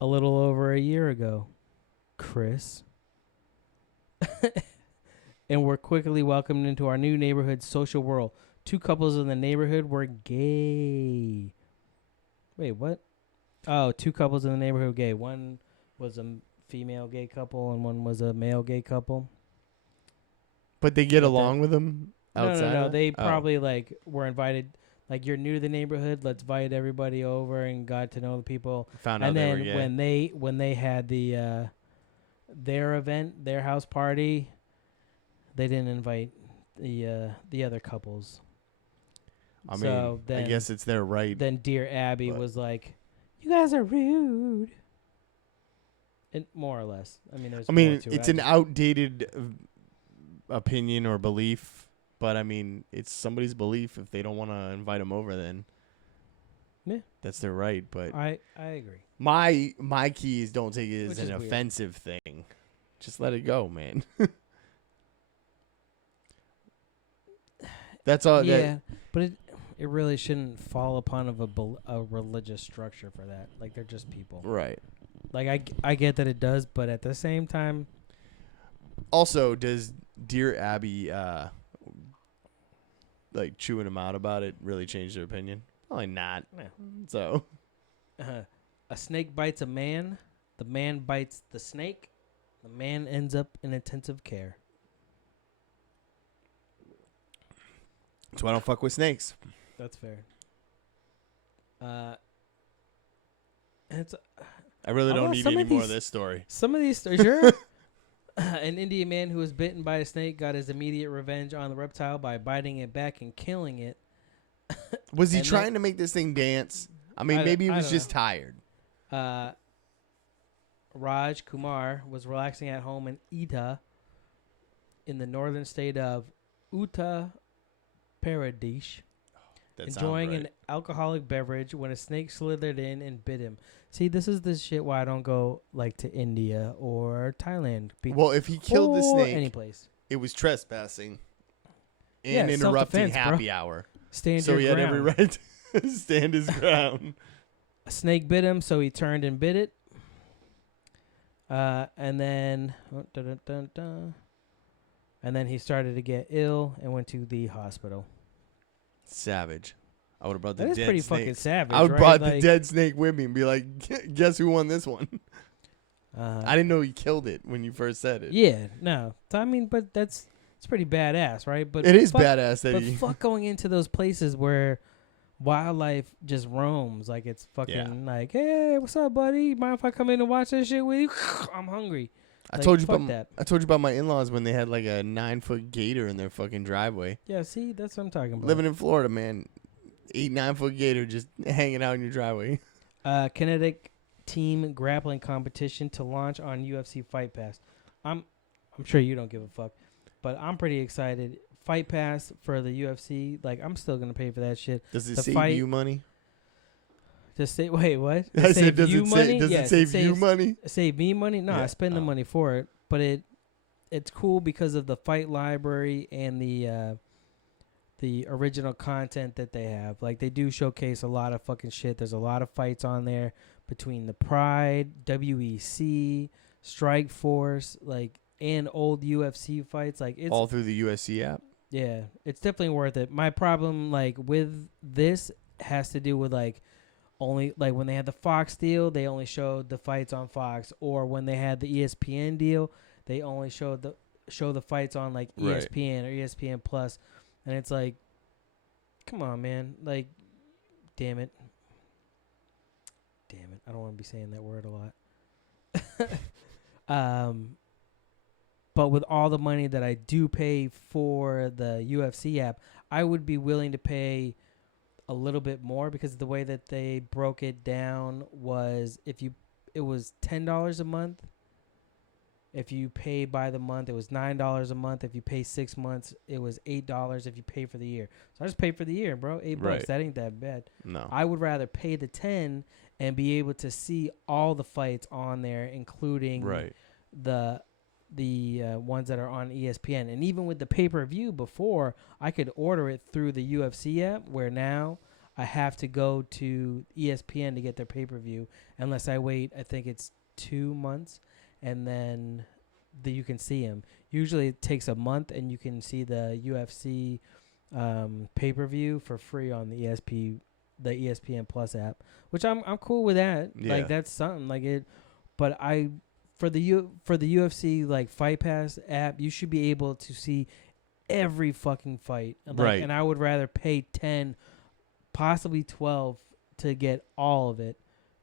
a little over a year ago, Chris. And we're quickly welcomed into our new neighborhood social world. 2 couples in the neighborhood were gay. Wait, what? Oh, 2 couples in the neighborhood were gay. One was a female gay couple and one was a male gay couple. But they get along with them outside? No. They probably were invited. Like, you're new to the neighborhood. Let's invite everybody over and got to know the people. Found out And they then were gay. when they had the their event, their house party, they didn't invite the other couples. I So mean, I guess it's their right. Then Dear Abby But- was like, "You guys are rude," and more or less. I mean, there's. I mean, more to it. it's an outdated opinion or belief, but I mean, it's somebody's belief. If they don't want to invite them over, then Yeah. that's their right. But I agree. my key is don't take it Which as is an weird. offensive thing. Just let it go, man. That's all. Yeah, but it really shouldn't fall upon a religious structure for that. Like, they're just people. Right. Like, I get that it does, but at the same time, Also, does Dear Abby chewing them out about it really change their opinion? Probably not. Yeah. So a snake bites a man, the man bites the snake, the man ends up in intensive care. that's why I don't fuck with snakes. That's fair. It's I really I don't know need some any of more of these- this story. some of these stories. Sure. An Indian man who was bitten by a snake got his immediate revenge on the reptile by biting it back and killing it. Was he And trying to make this thing dance? I mean, maybe he I was don't just tired. Raj Kumar was relaxing at home in Etah in the northern state of Uttar Pradesh, That enjoying sounds an right. alcoholic beverage when a snake slithered in and bit him. See, this is the shit why I don't go like to India or Thailand. Well, if he killed the or snake, any place. it was trespassing Yeah, and interrupting self-defense, bro. happy hour. Stand So your he ground. had every right to stand his ground. A snake bit him, so he turned and bit it. And then, and then he started to get ill and went to the hospital. Savage. I would have brought the That is dead pretty snake. fucking savage. I would right? brought the Like, dead snake with me and be like, guess who won this one? I didn't know he killed it when you first said it. Yeah, no. I mean, but it's pretty badass, right? But It is fuck, badass that But he. fuck going into those places where wildlife just roams. Like it's fucking like, hey, what's up, buddy? Mind if I come in and watch that shit with you? I'm hungry. I Like, told you fuck about that. I told you about my in-laws when they had like a 9-foot gator in their fucking driveway. Yeah, see, that's what I'm talking about. Living in Florida, man, 9-foot gator just hanging out in your driveway. Kinetic team grappling competition to launch on UFC Fight Pass. I'm sure you don't give a fuck, but I'm pretty excited. Fight Pass for the UFC, like I'm still gonna pay for that shit. Does it The save fight- you money? Just say, wait, what? I said, Save does you it money? does Yes, it save you saves- money? Save me money? No, Yeah. I spend the Oh. money for it, but it's cool because of the fight library and the original content that they have. Like they do showcase a lot of fucking shit. There's a lot of fights on there between the Pride, WEC, Strike Force, like and old UFC fights. Like it's All through the USC app. yeah, it's definitely worth it. My problem like with this has to do with like only like when they had the Fox deal, they only showed the fights on Fox, or when they had the ESPN deal, they only showed the fights on like Right. ESPN or ESPN Plus, and it's like, come on, man, like, damn it, I don't want to be saying that word a lot. But with all the money that I do pay for the UFC app, I would be willing to pay a little bit more because the way that they broke it down was it was $10 a month. If you pay by the month, it was $9 a month. If you pay 6 months, it was $8 if you pay for the year. So I just pay for the year, bro. $8. Right. That ain't that bad. No. I would rather pay the 10 and be able to see all the fights on there, including Right. the ones that are on ESPN. And even with the pay-per-view before, I could order it through the UFC app, where now I have to go to ESPN to get their pay-per-view unless I wait, I think it's 2 months, and then you can see them. Usually it takes a month, and you can see the UFC pay-per-view for free on the ESPN Plus app, which I'm cool with that. Yeah. Like that's something like it. But for the UFC like Fight Pass app, you should be able to see every fucking fight. Like, Right. And I would rather pay 10, possibly 12 to get all of it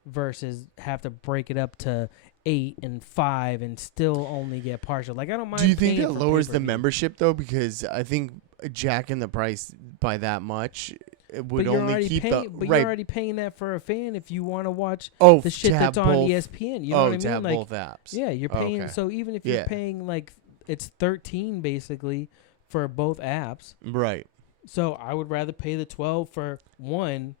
versus have to break it up to 8 and 5 and still only get partial. Like I don't mind. Do you think paying that for lowers the pay-per-view. membership though? Because I think jacking the price by that much it would But you're only already keep paying, the but right. you're already paying that for a fan if you want to watch Oh, the shit to have that's on both. ESPN. You know what I to mean? have Like, both apps. yeah, you're paying. Okay. So even if you're Yeah. paying like it's 13 basically for both apps. Right. So I would rather pay the 12 for one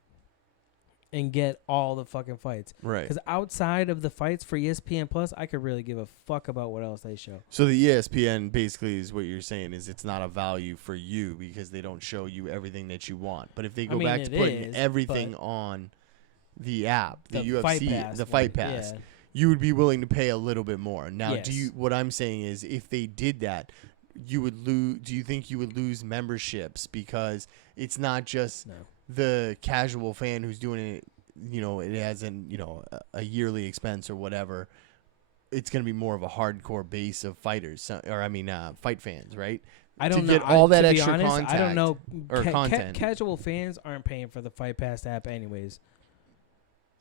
and get all the fucking fights. Right. Because outside of the fights for ESPN Plus, I could really give a fuck about what else they show. So the ESPN basically is what you're saying is it's not a value for you because they don't show you everything that you want. But if they go mean, back to it putting is, everything but on the app, the Fight UFC, Pass the one, Fight Pass, yeah. you would be willing to pay a little bit more. Now, Yes. what I'm saying is if they did that, you would lose. Do you think you would lose memberships because it's not just No. the casual fan who's doing it? You know, it has a yearly expense or whatever. It's going to be more of a hardcore base of fighters, fight fans, right? I don't to know. get all that to be extra honest, I don't contact know. or content. Casual fans aren't paying for the Fight Pass app anyways.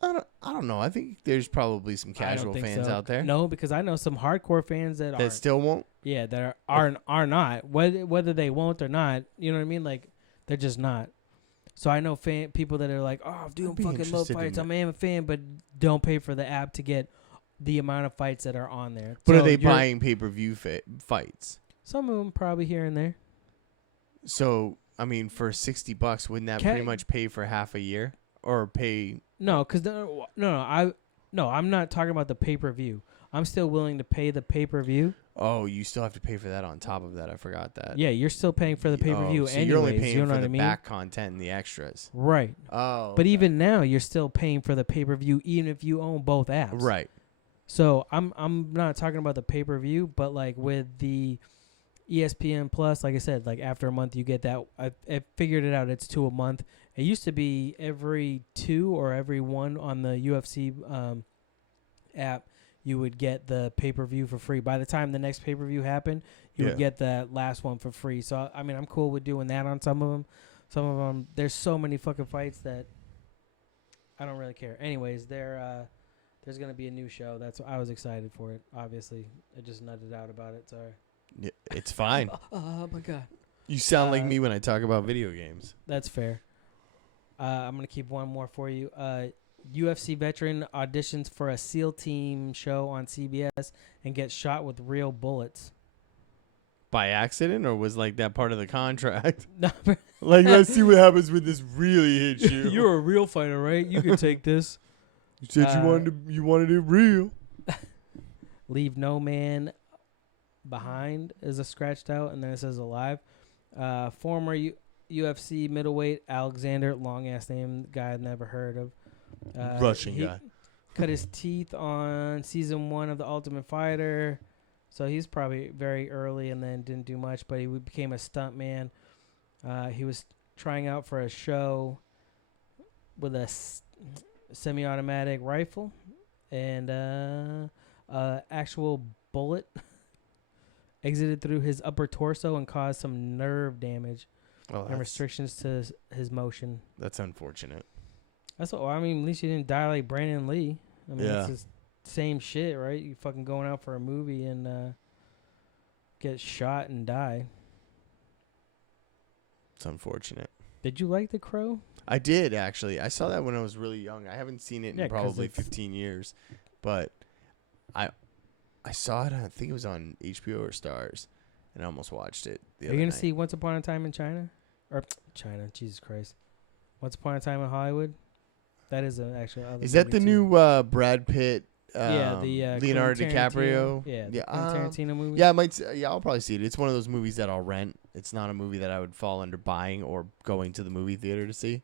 I don't know. I think there's probably some I don't casual think fans so. out there No, because I know some hardcore fans that that still won't. Yeah, that are not. Whether they won't or not, you know what I mean? Like they're just not. So I know people that are like, oh, dude, I fucking love fights. I'm a fan, but don't pay for the app to get the amount of fights that are on there. But are they buying pay-per-view fights? Some of them probably here and there. So, I mean, for $60, wouldn't that pretty much pay for half a year? Or pay... No, because I'm not talking about the pay-per-view. I'm still willing to pay the pay-per-view. Oh, you still have to pay for that on top of that. I forgot that. Yeah, you're still paying for the pay-per-view so anyways. You're only paying you know for what the back content and the extras. Right. Oh. But even now, you're still paying for the pay-per-view even if you own both apps. Right. So I'm not talking about the pay-per-view, but like with the ESPN Plus, like I said, like after a month you get that. I figured it out. It's 2 a month. It used to be every 2 or every 1 on the UFC app. You would get the pay-per-view for free. By the time the next pay-per-view happened, you would get that last one for free. So, I mean, I'm cool with doing that on some of them. Some of them, there's so many fucking fights that I don't really care. Anyways, there's going to be a new show. I was excited for it, obviously. I just nutted out about it. Sorry. Yeah, it's fine. Oh, my God. You sound like me when I talk about video games. That's fair. I'm going to keep one more for you. UFC veteran auditions for a SEAL team show on CBS and gets shot with real bullets. By accident, or was like that part of the contract? No, like, let's see what happens when this really hits you. You're a real fighter, right? You can take this. You said you wanted it real. Leave no man behind is a scratched out, and then it says alive. Former UFC middleweight Alexander, long ass name, guy I've never heard of. Russian guy. Cut his teeth on season 1 of The Ultimate Fighter. So he's probably very early and then didn't do much, but he became a stuntman. He was trying out for a show with a semi-automatic rifle and actual bullet exited through his upper torso and caused some nerve damage and restrictions to his motion. That's unfortunate. That's what I mean. At least you didn't die like Brandon Lee. I mean, yeah. It's the same shit, right? You fucking going out for a movie and get shot and die. It's unfortunate. Did you like The Crow? I did, actually. I saw that when I was really young. I haven't seen it in probably 15 years, but I saw it. I think it was on HBO or Stars, and I almost watched it. Are you gonna see Once Upon a Time in China, or China? Jesus Christ! Once Upon a Time in Hollywood. That is an actual. Is that the new Brad Pitt? The Leonardo DiCaprio. Yeah, Tarantino movie. Yeah, I might. Yeah, I'll probably see it. It's one of those movies that I'll rent. It's not a movie that I would fall under buying or going to the movie theater to see.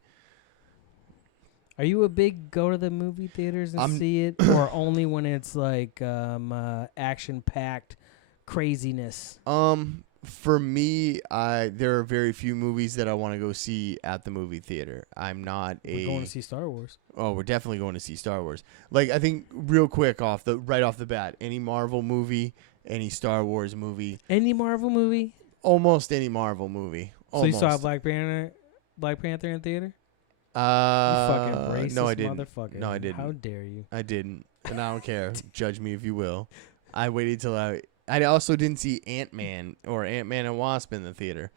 Are you a big go to the movie theaters and see it, or only when it's like action packed craziness? For me, there are very few movies that I want to go see at the movie theater. I'm not We're going to see Star Wars. Oh, we're definitely going to see Star Wars. Like, I think real quick right off the bat, any Marvel movie, any Star Wars movie. Any Marvel movie? Almost any Marvel movie. Almost. So you saw Black Panther in theater? You fucking racist no, I didn't. Motherfucker. No, I didn't. How dare you? I didn't. And I don't care. Judge me if you will. I waited till I also didn't see Ant-Man or Ant-Man and Wasp in the theater.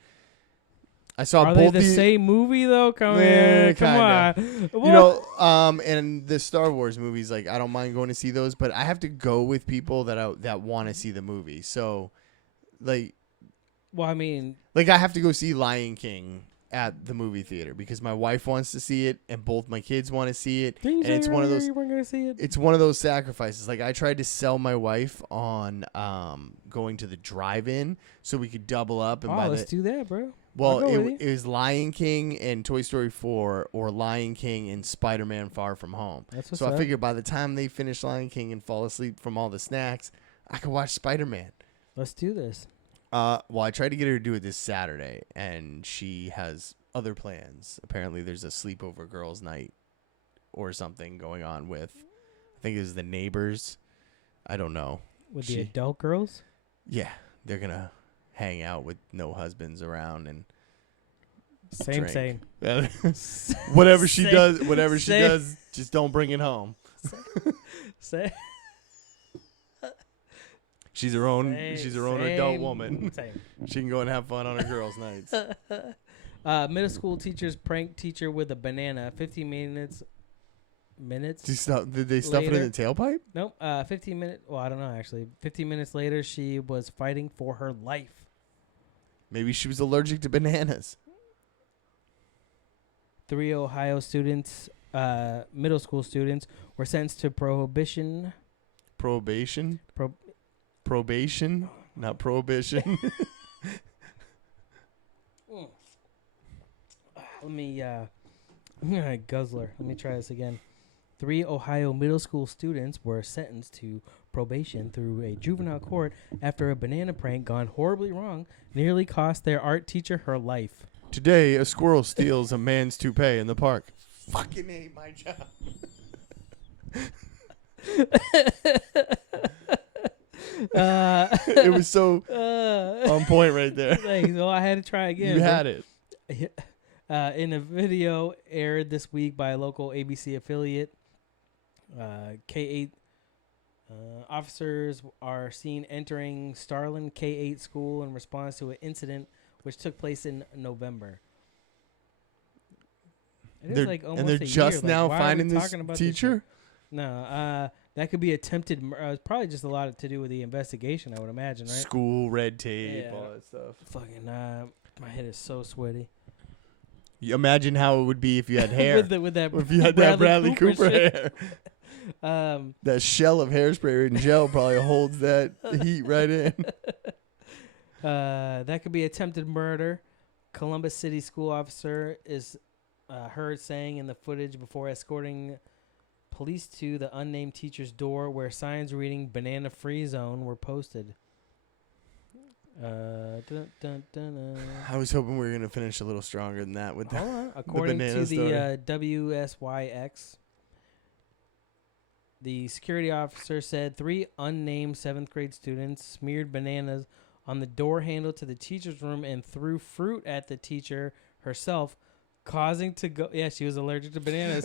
I saw Are both they the same movie though? Come on. You know, and the Star Wars movies, like, I don't mind going to see those, but I have to go with people that want to see the movie. So, like, well, I mean, like, I have to go see Lion King at the movie theater because my wife wants to see it and both my kids want to see it. Didn't you and it's one of those. You weren't gonna see it? It's one of those sacrifices. Like, I tried to sell my wife on going to the drive-in so we could double up. And let's do that, bro. Well, it was Lion King and Toy Story 4 or Lion King and Spider-Man Far From Home. That's what's so up. I figured by the time they finish Lion King and fall asleep from all the snacks, I could watch Spider-Man. Let's do this. Well, I tried to get her to do it this Saturday, and she has other plans. Apparently, there's a sleepover girls' night or something going on with, I think it was the neighbors. I don't know. With the adult girls? Yeah, they're going to hang out with no husbands around and same. whatever she does, just don't bring it home. She's her own adult woman. She can go and have fun on her girls' nights. Middle school teachers prank teacher with a banana. 15 minutes. Did they stuff it in the tailpipe? Nope. 15 minutes. Well, I don't know actually. 15 minutes later, she was fighting for her life. Maybe she was allergic to bananas. 3 Ohio students, middle school students, were sentenced to probation. Probation? Probation? Not prohibition. Let me, guzzler. Let me try this again. 3 Ohio middle school students were sentenced to probation through a juvenile court after a banana prank gone horribly wrong nearly cost their art teacher her life. Today, a squirrel steals a man's toupee in the park. Fucking hate my job. It was so on point right there. Thanks. Well, I had to try again. You had it. In a video aired this week by a local ABC affiliate, K-8 officers are seen entering Starland K-8 school in response to an incident which took place in November. It is like almost and they're a just year. now Like, finding this teacher? No, that could be attempted. It's probably just a lot to do with the investigation, I would imagine, right? School, red tape, all that stuff. Fucking, my head is so sweaty. You imagine how it would be if you had hair. with that if you had that Bradley Cooper hair. That shell of hairspray and gel probably holds that heat right in. That could be attempted murder. Columbus City school officer is heard saying in the footage before escorting police to the unnamed teacher's door where signs reading "Banana Free Zone" were posted. I was hoping we were going to finish a little stronger than that with that. According to the WSYX, the security officer said 3 unnamed 7th grade students smeared bananas on the door handle to the teacher's room and threw fruit at the teacher herself, causing to go. Yeah, she was allergic to bananas.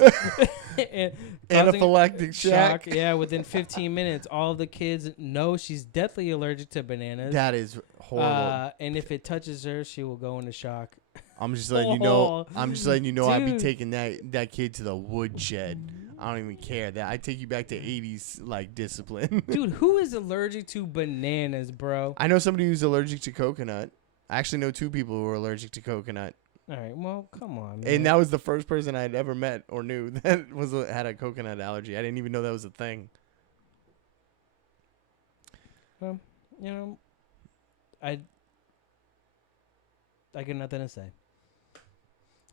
Anaphylactic shock. Yeah, within 15 minutes, all of the kids know she's deathly allergic to bananas. That is horrible. And if it touches her, she will go into shock. I'm just letting you know. I'd be taking that kid to the woodshed. I don't even care. That I take you back to 80s like discipline. Dude, who is allergic to bananas, bro? I know somebody who's allergic to coconut. I actually know 2 people who are allergic to coconut. All right, well, come on, man. And that was the first person I'd ever met or knew that had a coconut allergy. I didn't even know that was a thing. Well, I got nothing to say.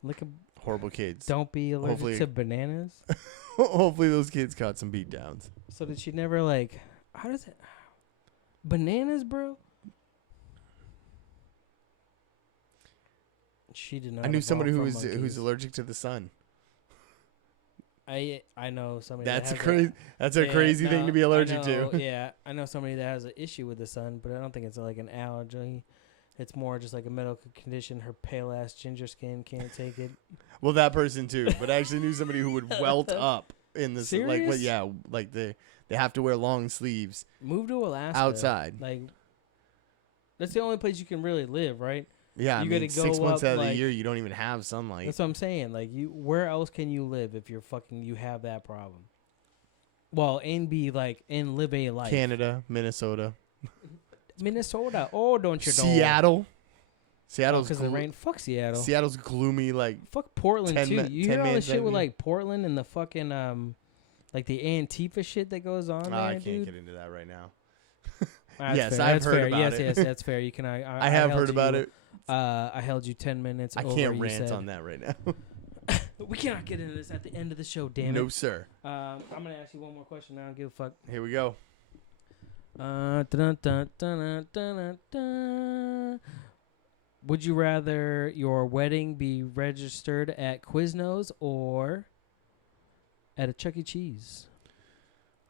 Look at horrible kids. Don't be allergic to bananas. Hopefully those kids caught some beat downs. So did she never how does it bananas, bro? She did not. I knew somebody who's allergic to the sun. I know somebody. That's a crazy thing to be allergic to. Yeah, I know somebody that has an issue with the sun, but I don't think it's like an allergy. It's more just like a medical condition. Her pale ass ginger skin can't take it. Well, that person too. But I actually knew somebody who would welt up in the sun. Like they have to wear long sleeves. Move to Alaska. Outside. Like that's the only place you can really live, right? Yeah, you I mean, 6 months out of the year you don't even have sunlight. That's what I'm saying. Like where else can you live if you have that problem? Well, and live a life. Canada, Minnesota. Oh, don't you know? Seattle. Seattle's because of the rain. Fuck Seattle. Seattle's gloomy. Fuck Portland too. You hear all the shit with Portland and the fucking the Antifa shit that goes on there, I can't dude. get into that right now. Yes, I've heard about it. Yes, that's fair. You can. I have heard about it. I held you 10 minutes. I can't rant on that right now. We cannot get into this at the end of the show, damn it. No, sir. I'm gonna ask you one more question. I don't give a fuck. Here we go. Would you rather your wedding be registered at Quiznos or at a Chuck E. Cheese?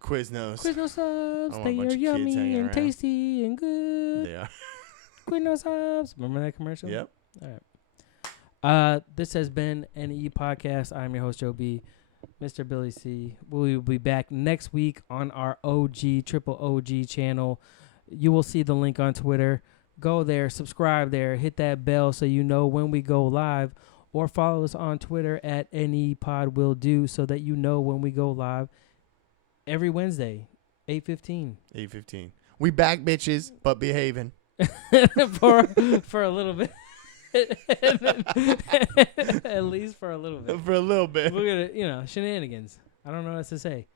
Quiznos. Quiznos subs. They are yummy and tasty and good. They are. Quiznos subs. Remember that commercial? Yep. All right. This has been NE Podcast. I'm your host, Joe B. Mr. Billy C. We will be back next week on our OG, Triple OG channel. You will see the link on Twitter. Go there, subscribe there, hit that bell so you know when we go live, or follow us on Twitter at AnyPodWillDo so that you know when we go live every Wednesday, 8:15. 8:15. We back, bitches, but behaving. for a little bit. At least for a little bit. For a little bit. We're gonna, shenanigans. I don't know what else to say.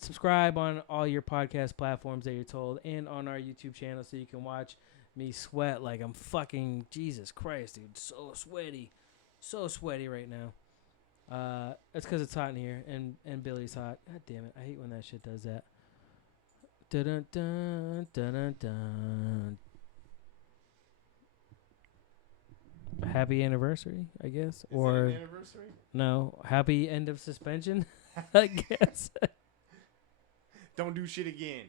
Subscribe on all your podcast platforms that you're told, and on our YouTube channel so you can watch me sweat like I'm fucking Jesus Christ, dude. So sweaty right now. That's because it's hot in here, and Billy's hot. God damn it, I hate when that shit does that. Dun dun dun dun dun. Happy anniversary, I guess, or an anniversary? No, happy end of suspension, I guess. Don't do shit again.